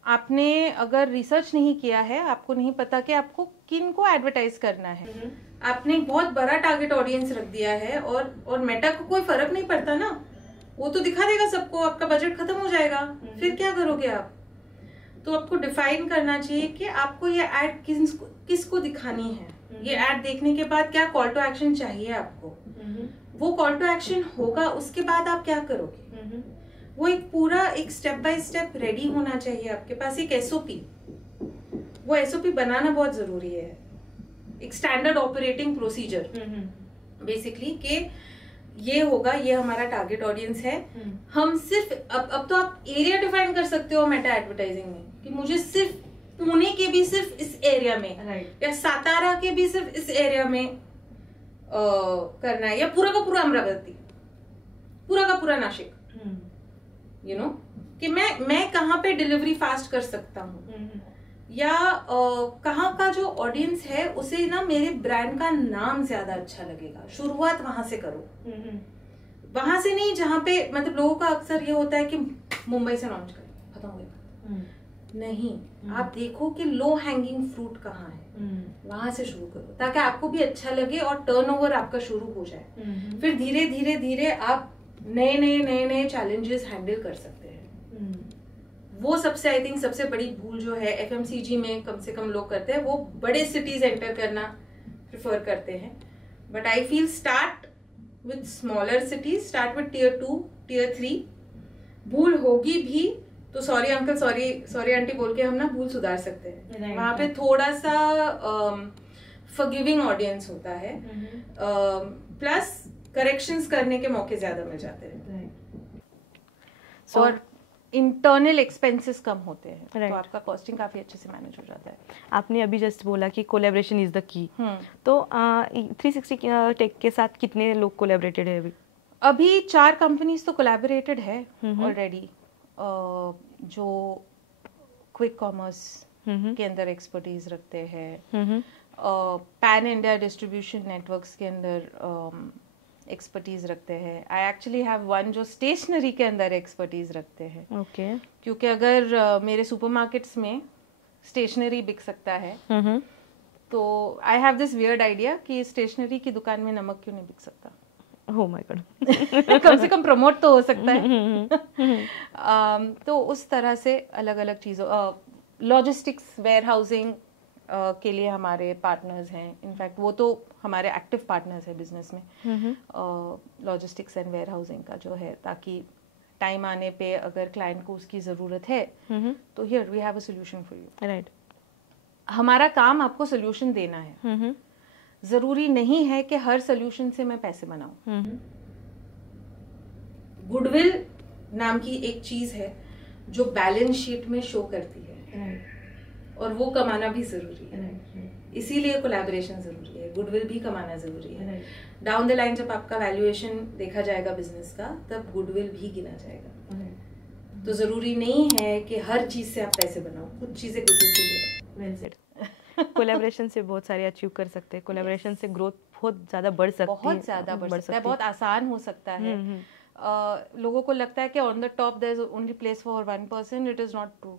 आपने अगर रिसर्च नहीं किया है, आपको नहीं पता कि आपको किन को एडवर्टाइज करना है, आपने एक बहुत बड़ा टारगेट ऑडियंस रख दिया है और मेटा को कोई फर्क नहीं पड़ता ना, वो तो दिखा देगा सबको, आपका बजट खत्म हो जाएगा, फिर क्या करोगे आप? तो आपको डिफाइन करना चाहिए कि आपको ये एड किसको दिखानी है, ये एड देखने के बाद क्या कॉल टू एक्शन चाहिए आपको, वो कॉल टू एक्शन होगा, उसके बाद आप क्या करोगे, वो एक पूरा एक स्टेप बाय स्टेप रेडी होना चाहिए आपके पास, एक एसओपी। वो एसओपी बनाना बहुत जरूरी है, एक स्टैंडर्ड ऑपरेटिंग प्रोसीजर बेसिकली, कि ये होगा, ये हमारा टारगेट ऑडियंस है। हम सिर्फ अब तो आप एरिया डिफाइन कर सकते हो मेटा एडवर्टाइजिंग में, कि मुझे सिर्फ पुणे के भी सिर्फ इस एरिया में, या सातारा के भी सिर्फ इस एरिया में करना है, या पूरा का पूरा अमरावती, पूरा का पूरा नासिक, यू नो, कि मैं कहाँ पे डिलीवरी फास्ट कर सकता हूँ, या कहाँ का जो ऑडियंस है उसे ना मेरे ब्रांड का नाम ज्यादा अच्छा लगेगा। शुरुआत वहां से करो, वहां से नहीं जहाँ पे मतलब लोगों का अक्सर ये होता है कि मुंबई से लॉन्च करें, खत्म हो गया। नहीं, आप देखो कि लो हैंगिंग फ्रूट कहाँ है, वहां से शुरू करो ताकि आपको भी अच्छा लगे और टर्नओवर आपका शुरू हो जाए। फिर धीरे धीरे धीरे आप नए चैलेंजेस हैंडल कर सकते हैं। वो सबसे आई थिंक सबसे बड़ी भूल जो है एफएमसीजी में कम से कम लोग करते हैं, वो बड़े सिटीज एंटर करना प्रेफर करते हैं। But I feel start with smaller cities, start with tier 2 tier 3। भूल होगी भी तो सॉरी अंकल, सॉरी आंटी बोल के हम ना भूल सुधार सकते हैं। वहां पे थोड़ा सा फॉरगिविंग ऑडियंस होता है, प्लस करेक्शंस करने के मौके ज्यादा मिल जाते हैं, और इंटरनल एक्सपेंसेस कम होते हैं, तो आपका कॉस्टिंग काफी अच्छे से मैनेज हो जाता है। आपने अभी जस्ट बोला कि कोलैबोरेशन इज द की, तो 360 टेक के साथ कितने लोग कोलैबोरेटेड है अभी 4 कंपनीज तो कोलैबोरेटेड है ऑलरेडी, जो क्विक कॉमर्स के अंदर एक्सपर्टीज रखते हैं, पैन इंडिया डिस्ट्रीब्यूशन नेटवर्क्स के अंदर एक्सपर्टीज रखते हैं। आई एक्चुअली हैव वन जो स्टेशनरी के अंदर एक्सपर्टीज रखते हैं। ओके। क्योंकि अगर मेरे सुपरमार्केट्स में स्टेशनरी बिक सकता है, तो I have this weird idea कि स्टेशनरी की दुकान में नमक क्यों नहीं बिक सकता। Oh my God. कम से कम प्रमोट तो हो सकता है। तो उस तरह से अलग अलग चीजों, लॉजिस्टिक्स वेयर हाउसिंग के लिए हमारे पार्टनर्स हैं, इनफैक्ट वो तो हमारे एक्टिव पार्टनर्स है बिजनेस में, लॉजिस्टिक्स एंड वेयर हाउसिंग का जो है, ताकि टाइम आने पे अगर क्लाइंट को उसकी जरूरत है तो here we have a solution for you. Right. हमारा काम आपको सॉल्यूशन देना है, जरूरी नहीं है कि हर सॉल्यूशन से मैं पैसे बनाऊं। गुडविल नाम की एक चीज है जो बैलेंस शीट में शो करती है, और वो कमाना भी जरूरी है, इसीलिए कोलैबोरेशन जरूरी है, गुडविल भी कमाना जरूरी है। डाउन द लाइन जब आपका वैल्यूएशन देखा जाएगा बिजनेस का, तब गुडविल भी गिना जाएगा। तो जरूरी नहीं है कि हर चीज से आप पैसे बनाओ, कुछ चीजें गुडविल के लिए। कोलैबोरेशन से बहुत सारे अचीव कर सकते हैं, कोलैबोरेशन से ग्रोथ बहुत ज्यादा बढ़ सकती है, बहुत ज्यादा बढ़ सकता है, बहुत आसान हो सकता है। लोगों को लगता है कि on the top there is only place for 1 person, it is not true.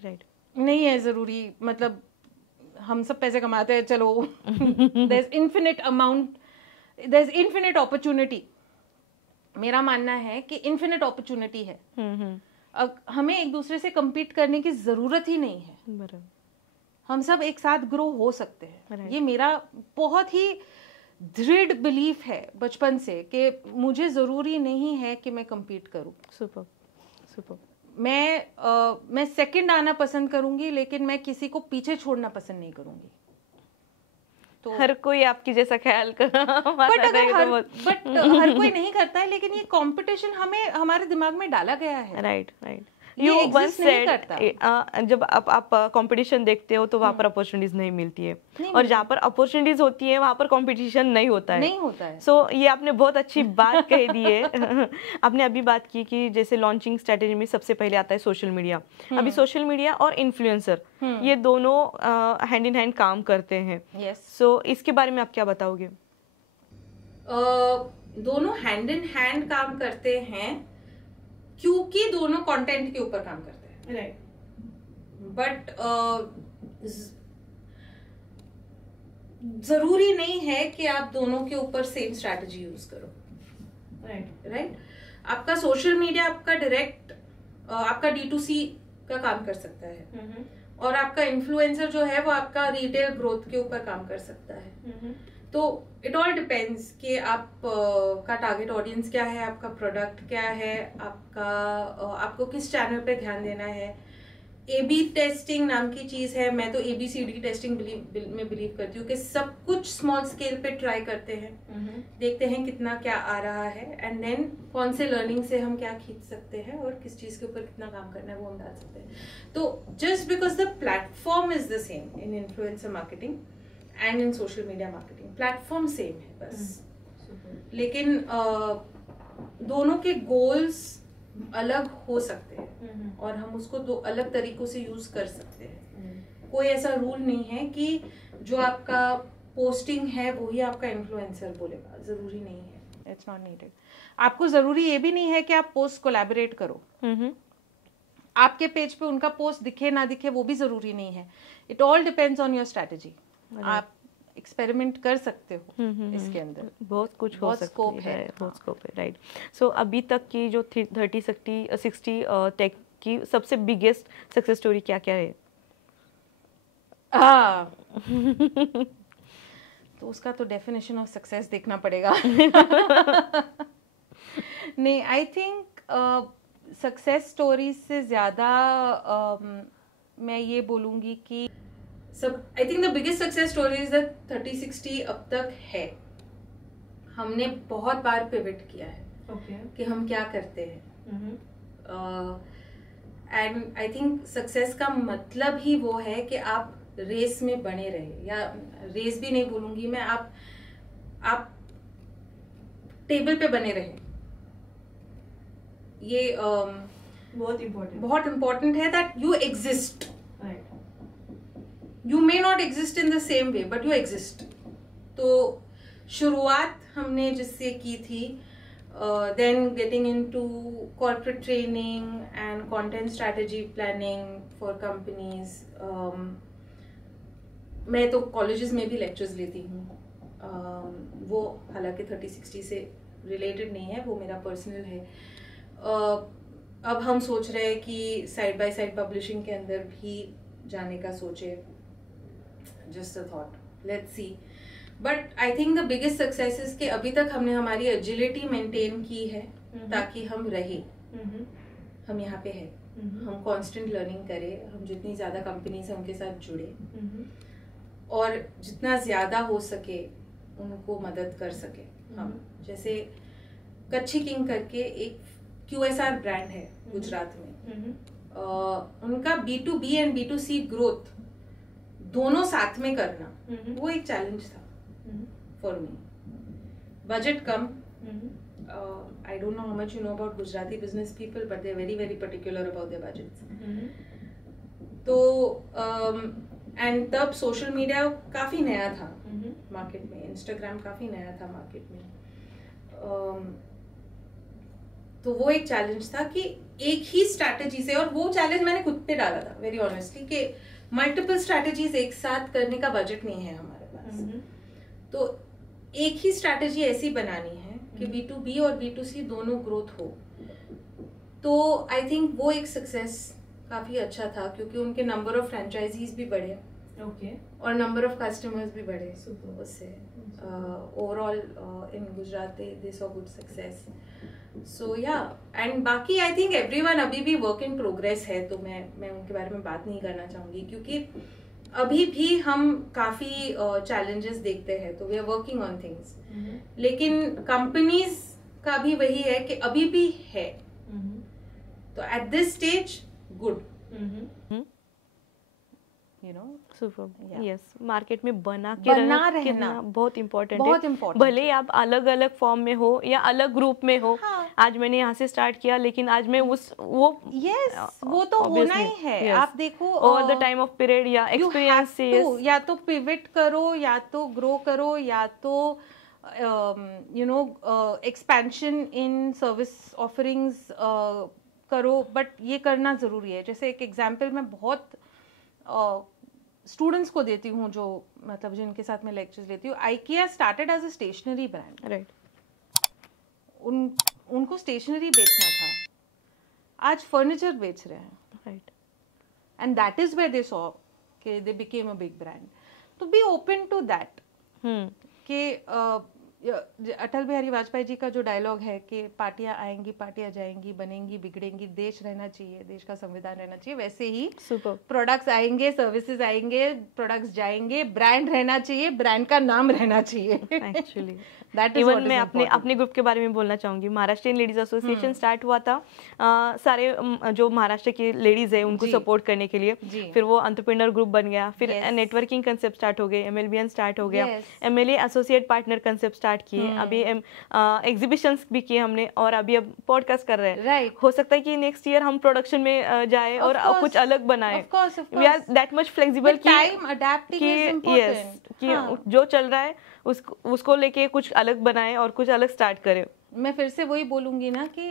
Right, नहीं है जरूरी, मतलब हम सब पैसे कमाते हैं, चलो there is infinite amount, there is infinite opportunity. मेरा मानना है कि इन्फिनिट अपॉर्चुनिटी है, हमें एक दूसरे से compete करने की जरूरत ही नहीं है। हम सब एक साथ ग्रो हो सकते हैं। ये मेरा बहुत ही दृढ़ बिलीफ है बचपन से कि मुझे जरूरी नहीं है कि मैं compete करूं। Super super. मैं सेकंड आना पसंद करूंगी, लेकिन मैं किसी को पीछे छोड़ना पसंद नहीं करूंगी। तो हर कोई आपकी जैसा ख्याल कर बट हर कोई नहीं करता है, लेकिन ये कंपटीशन हमें हमारे दिमाग में डाला गया है। Right right. You once said जब आप कंपटीशन देखते हो तो वहाँ पर अपॉर्चुनिटीज नहीं मिलती है, और जहाँ पर अपॉर्चुनिटीज होती है वहाँ पर कंपटीशन नहीं होता है। सो ये आपने बहुत अच्छी बात कह दी है। आपने अभी बात की कि जैसे लॉन्चिंग स्ट्रेटेजी में सबसे पहले आता है सोशल मीडिया। अभी सोशल मीडिया और इन्फ्लुएंसर ये दोनों हैंड इन हैंड काम करते हैं। सो इसके बारे में आप क्या बताओगे? दोनों हैंड इन हैंड काम करते हैं क्योंकि दोनों कंटेंट के ऊपर काम करते हैं। राइट। बट जरूरी नहीं है कि आप दोनों के ऊपर सेम स्ट्रैटेजी यूज करो। राइट। आपका सोशल मीडिया आपका डायरेक्ट आपका D2C का काम कर सकता है, और आपका इन्फ्लुएंसर जो है वो आपका रिटेल ग्रोथ के ऊपर काम कर सकता है। तो इट ऑल डिपेंड्स कि आप का टारगेट ऑडियंस क्या है, आपका प्रोडक्ट क्या है, आपको किस चैनल पे ध्यान देना है। AB टेस्टिंग नाम की चीज है। मैं तो ABCD टेस्टिंग में बिलीव करती हूँ कि सब कुछ स्मॉल स्केल पे ट्राई करते हैं, देखते हैं कितना क्या आ रहा है, एंड देन कौन से लर्निंग से हम क्या खींच सकते हैं और किस चीज के ऊपर कितना काम करना है वो हम डाल सकते हैं। तो just because the platform is the same in influencer marketing and in social media marketing, platform same है बस, लेकिन दोनों के गोल्स अलग हो सकते हैं और हम उसको दो अलग तरीकों से यूज कर सकते हैं। कोई ऐसा रूल नहीं है कि जो आपका पोस्टिंग है वही आपका इन्फ्लुएंसर बोलेगा, जरूरी नहीं है। It's not needed. आपको जरूरी ये भी नहीं है कि आप पोस्ट कोलैबोरेट करो। आपके पेज पे उनका पोस्ट दिखे ना दिखे वो भी जरूरी नहीं है। It all depends on your strategy. आप एक्सपेरिमेंट कर सकते हो इसके अंदर, बहुत कुछ हो सकता है, बहुत स्कोप है। राइट। सो अभी तक की जो 30-60 टेक की सबसे बिगेस्ट सक्सेस स्टोरी क्या क्या है? तो उसका तो डेफिनेशन ऑफ सक्सेस देखना पड़ेगा। नहीं, आई थिंक सक्सेस स्टोरीज से ज्यादा मैं ये बोलूंगी कि I think the biggest success story is the 30-60 अब तक है। हमने बहुत बार पिवट किया है कि हम क्या करते हैं, एंड आई थिंक सक्सेस का मतलब ही वो है कि आप रेस में बने रहे, या रेस भी नहीं बोलूंगी मैं, आप टेबल पे बने रहे। ये बहुत इम्पोर्टेंट है that you exist. You may not exist in the same way, but you exist. तो शुरुआत हमने जिससे की थी, then getting into corporate training and content strategy planning for companies. मैं तो colleges में भी lectures लेती हूँ। वो हालांकि 30-60 से related नहीं है, वो मेरा personal है। अब हम सोच रहे हैं कि side by side publishing के अंदर भी जाने का सोचे। Just a thought. Let's see. But I think the biggest success is कि अभी तक हमने हमारी agility maintain की है ताकि हम रहे। हम यहाँ पे है, हम constant learning करें, हम जितनी ज़्यादा कंपनीज हैं उनके साथ जुड़े, और जितना ज़्यादा हो सके उनको मदद कर सके। हम जैसे कच्छी किंग करके एक QSR ब्रांड है गुजरात में, उनका B2B एंड B2C ग्रोथ दोनों साथ में करना वो एक चैलेंज था फॉर मी। बजट कम, I don't know how much you know about Gujarati business people, but they are very very particular about their budgets. तो एंड तब सोशल मीडिया काफी नया था मार्केट में, इंस्टाग्राम काफी नया था मार्केट में। तो वो एक चैलेंज था कि एक ही स्ट्रैटेजी से, और वो चैलेंज मैंने खुद पे डाला था वेरी ऑनेस्टली कि मल्टीपल स्ट्रैटेजीज एक साथ करने का बजट नहीं है हमारे पास। तो एक ही स्ट्रैटेजी ऐसी बनानी है कि B2B और B2C दोनों ग्रोथ हो। तो आई थिंक वो एक सक्सेस काफी अच्छा था, क्योंकि उनके नंबर ऑफ फ्रेंचाइजीज भी बढ़े ओके और नंबर ऑफ कस्टमर्स भी बढ़े उससे overall in Gujarat they saw good success so या एंड बाकी आई थिंक एवरीवन अभी भी वर्क इन प्रोग्रेस है तो मैं उनके बारे में बात नहीं करना चाहूंगी क्योंकि अभी भी हम काफी चैलेंजेस देखते हैं तो we are working on things लेकिन कंपनीज का भी वही है कि अभी भी है तो at this stage good you know super yes market में बना रहना बहुत इम्पोर्टेंट है भले ही आप अलग अलग फॉर्म में हो या अलग ग्रुप में हो आज मैंने यहाँ से स्टार्ट किया लेकिन आज मैं वो तो होना ही है आप देखो over the time of period या एक्सपीरियंस से या तो पिवट करो या तो ग्रो करो या तो एक्सपेंशन इन सर्विस ऑफरिंग्स करो बट ये करना जरूरी है जैसे एक एग्जांपल मैं बहुत स्टूडेंट्स को देती हूँ जो मतलब जिनके साथ मैं लेक्चर्स लेती हूँ IKEA started as a stationery brand right उनको स्टेशनरी बेचना था आज फर्नीचर बेच रहे हैं right and that is where they saw कि they became a big brand तो बी ओपन टू दैट कि अटल बिहारी वाजपेयी जी का जो डायलॉग है कि पार्टियां आएंगी पार्टियां जाएंगी बनेंगी बिगड़ेंगी देश रहना चाहिए देश का संविधान रहना चाहिए वैसे ही प्रोडक्ट्स आएंगे सर्विसेज आएंगे प्रोडक्ट्स जाएंगे ब्रांड रहना चाहिए ब्रांड का नाम रहना चाहिए एक्चुअली इवन मैं अपने ग्रुप के बारे में बोलना चाहूंगी महाराष्ट्रियन लेडीज एसोसिएशन स्टार्ट हुआ था सारे जो महाराष्ट्र की लेडीज है उनको सपोर्ट करने के लिए फिर वो एंटरप्रेन्योर ग्रुप बन गया फिर नेटवर्किंग कंसेप्ट स्टार्ट हो गए MLBN स्टार्ट हो गया MLA associate partner concept start किए अभी एग्जीबिशंस भी किए हमने और अभी अब पॉडकास्ट कर रहे हैं हो सकता है कि नेक्स्ट ईयर हम प्रोडक्शन में जाए और कुछ अलग बनाए we are that much flexible कि जो चल रहा है उसको लेके कुछ अलग बनाए और कुछ अलग स्टार्ट करें मैं फिर से वही बोलूंगी ना कि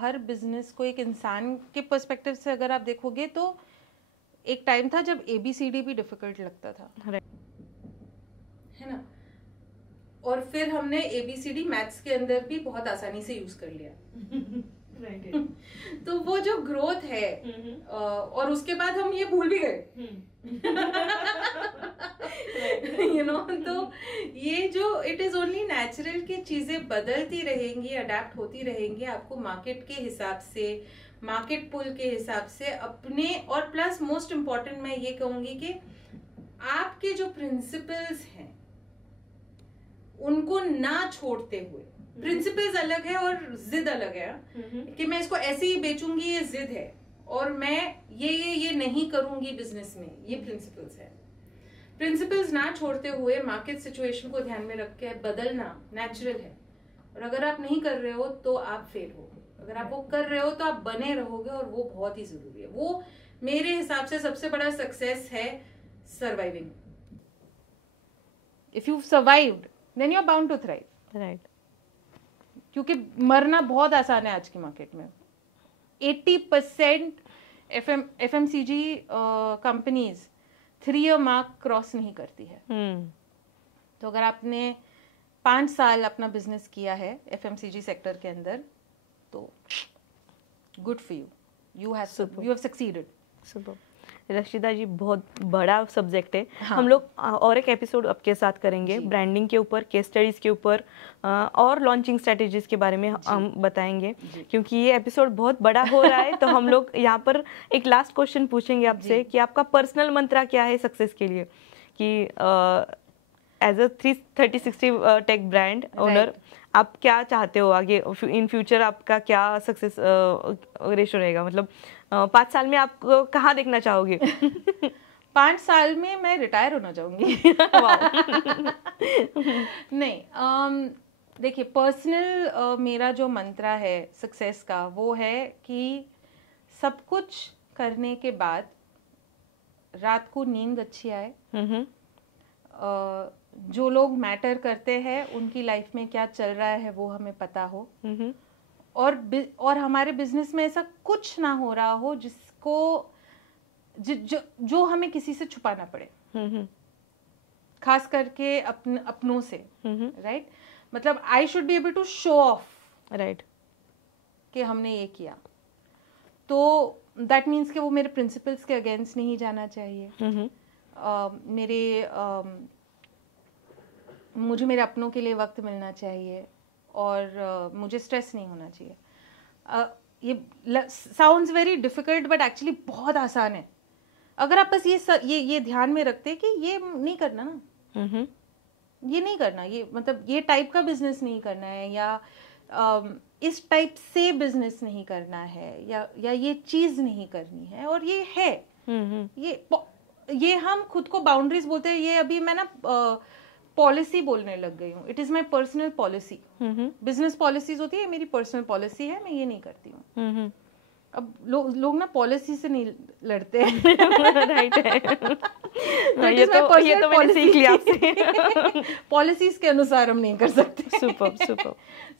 हर बिजनेस को एक इंसान के पर्सपेक्टिव से अगर आप देखोगे तो एक टाइम था जब ABCD भी डिफिकल्ट लगता था है ना और फिर हमने ABCD मैथ्स के अंदर भी बहुत आसानी से यूज कर लिया तो वो जो ग्रोथ है और उसके बाद हम ये भूल भी गए तो ये जो इट इज ओनली नेचुरल की चीजें बदलती रहेंगी अडेप्ट होती रहेंगी आपको मार्केट के हिसाब से मार्केट पुल के हिसाब से अपने और प्लस मोस्ट इम्पोर्टेंट मैं ये कहूंगी कि आपके जो प्रिंसिपल्स हैं उनको ना छोड़ते हुए प्रिंसिपल्स अलग है और जिद अलग है कि मैं इसको ऐसे ही बेचूंगी ये जिद है और मैं ये नहीं करूंगी बिजनेस में ये प्रिंसिपल्स है प्रिंसिपल्स ना छोड़ते हुए मार्केट सिचुएशन को ध्यान में रख के बदलना नेचुरल है और अगर आप नहीं कर रहे हो तो आप फेल हो अगर आप वो कर रहे हो तो आप बने रहोगे और वो बहुत ही जरूरी है वो मेरे हिसाब से सबसे बड़ा सक्सेस है surviving if you survived then you are bound to thrive right क्योंकि मरना बहुत आसान है आज की मार्केट में 80% FMCG companies 3-year mark cross नहीं करती है तो अगर आपने 5 साल अपना बिजनेस किया है FMCG सेक्टर के अंदर तो good for you have succeeded super Rashida ji बहुत बड़ा सब्जेक्ट है हम लोग और एक एपिसोड आपके साथ करेंगे ब्रांडिंग के ऊपर केस स्टडीज के ऊपर और लॉन्चिंग स्ट्रेटेजीज के बारे में हम बताएंगे क्योंकि ये एपिसोड बहुत बड़ा हो रहा है तो हम लोग यहाँ पर एक लास्ट क्वेश्चन पूछेंगे आपसे कि आपका पर्सनल मंत्रा क्या है सक्सेस के लिए कि as a 360 tech brand owner आप क्या चाहते हो आगे इन फ्यूचर आपका क्या सक्सेस रेशो रहेगा मतलब 5 साल में आप कहाँ देखना चाहोगे 5 साल में मैं रिटायर होना चाहूंगी नहीं देखिए पर्सनल मेरा जो मंत्रा है सक्सेस का वो है कि सब कुछ करने के बाद रात को नींद अच्छी आए जो लोग मैटर करते हैं उनकी लाइफ में क्या चल रहा है वो हमें पता हो और हमारे बिजनेस में ऐसा कुछ ना हो रहा हो जिसको जो हमें किसी से छुपाना पड़े खास करके अपनों से राइट मतलब I should be able to show off right कि हमने ये किया तो दैट मीन्स कि वो मेरे प्रिंसिपल्स के अगेंस्ट नहीं जाना चाहिए मुझे मेरे अपनों के लिए वक्त मिलना चाहिए और मुझे स्ट्रेस नहीं होना चाहिए। ये sounds very difficult but actually बहुत आसान है अगर आप बस ये ध्यान में रखते कि ये नहीं करना ना, ये नहीं करना, ये मतलब ये टाइप का बिजनेस नहीं करना है, या इस टाइप से बिजनेस नहीं करना है, या ये चीज नहीं करनी है, और ये है। ये हम खुद को बाउंड्रीज बोलते हैं। ये अभी मैं ना पॉलिसी बोलने लग गई हूँ। It is my personal policy. Business policies होती है, मेरी पर्सनल पॉलिसी है, मैं ये नहीं करती हूँ। अब लोग ना पॉलिसी से नहीं लड़ते हैं। राइट है। ये तो मैंने सीख लिया आपसे। पॉलिसीज के अनुसार हम नहीं कर सकते। सुपर।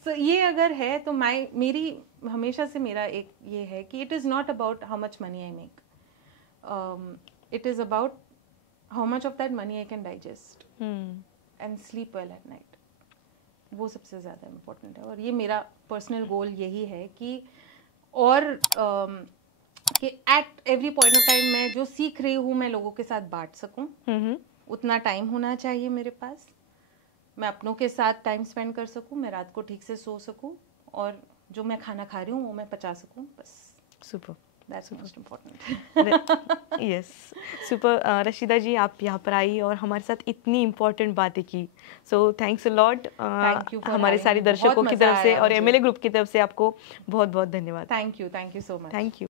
सो ये अगर है तो मेरी हमेशा से मेरा एक ये है कि it is not about how much money I make, it is about how much of that money I can digest and sleep well at night. वो सबसे ज़्यादा इम्पोर्टेंट है, और ये मेरा पर्सनल गोल यही है कि कि at every point of time मैं जो सीख रही हूँ मैं लोगों के साथ बांट सकूं। उतना टाइम होना चाहिए मेरे पास, मैं अपनों के साथ टाइम स्पेंड कर सकूं, मैं रात को ठीक से सो सकूं, और जो मैं खाना खा रही हूँ वो मैं पचा सकूं, बस। Super, that's most important. Yes, super. Rashida ji, आप यहाँ पर आई और हमारे साथ इतनी इम्पोर्टेंट बातें की, सो थैंक्स अ लॉट। हमारे सारे दर्शकों की तरफ से और MLA ग्रुप की तरफ से आपको बहुत बहुत धन्यवाद। Thank you so much. Thank you.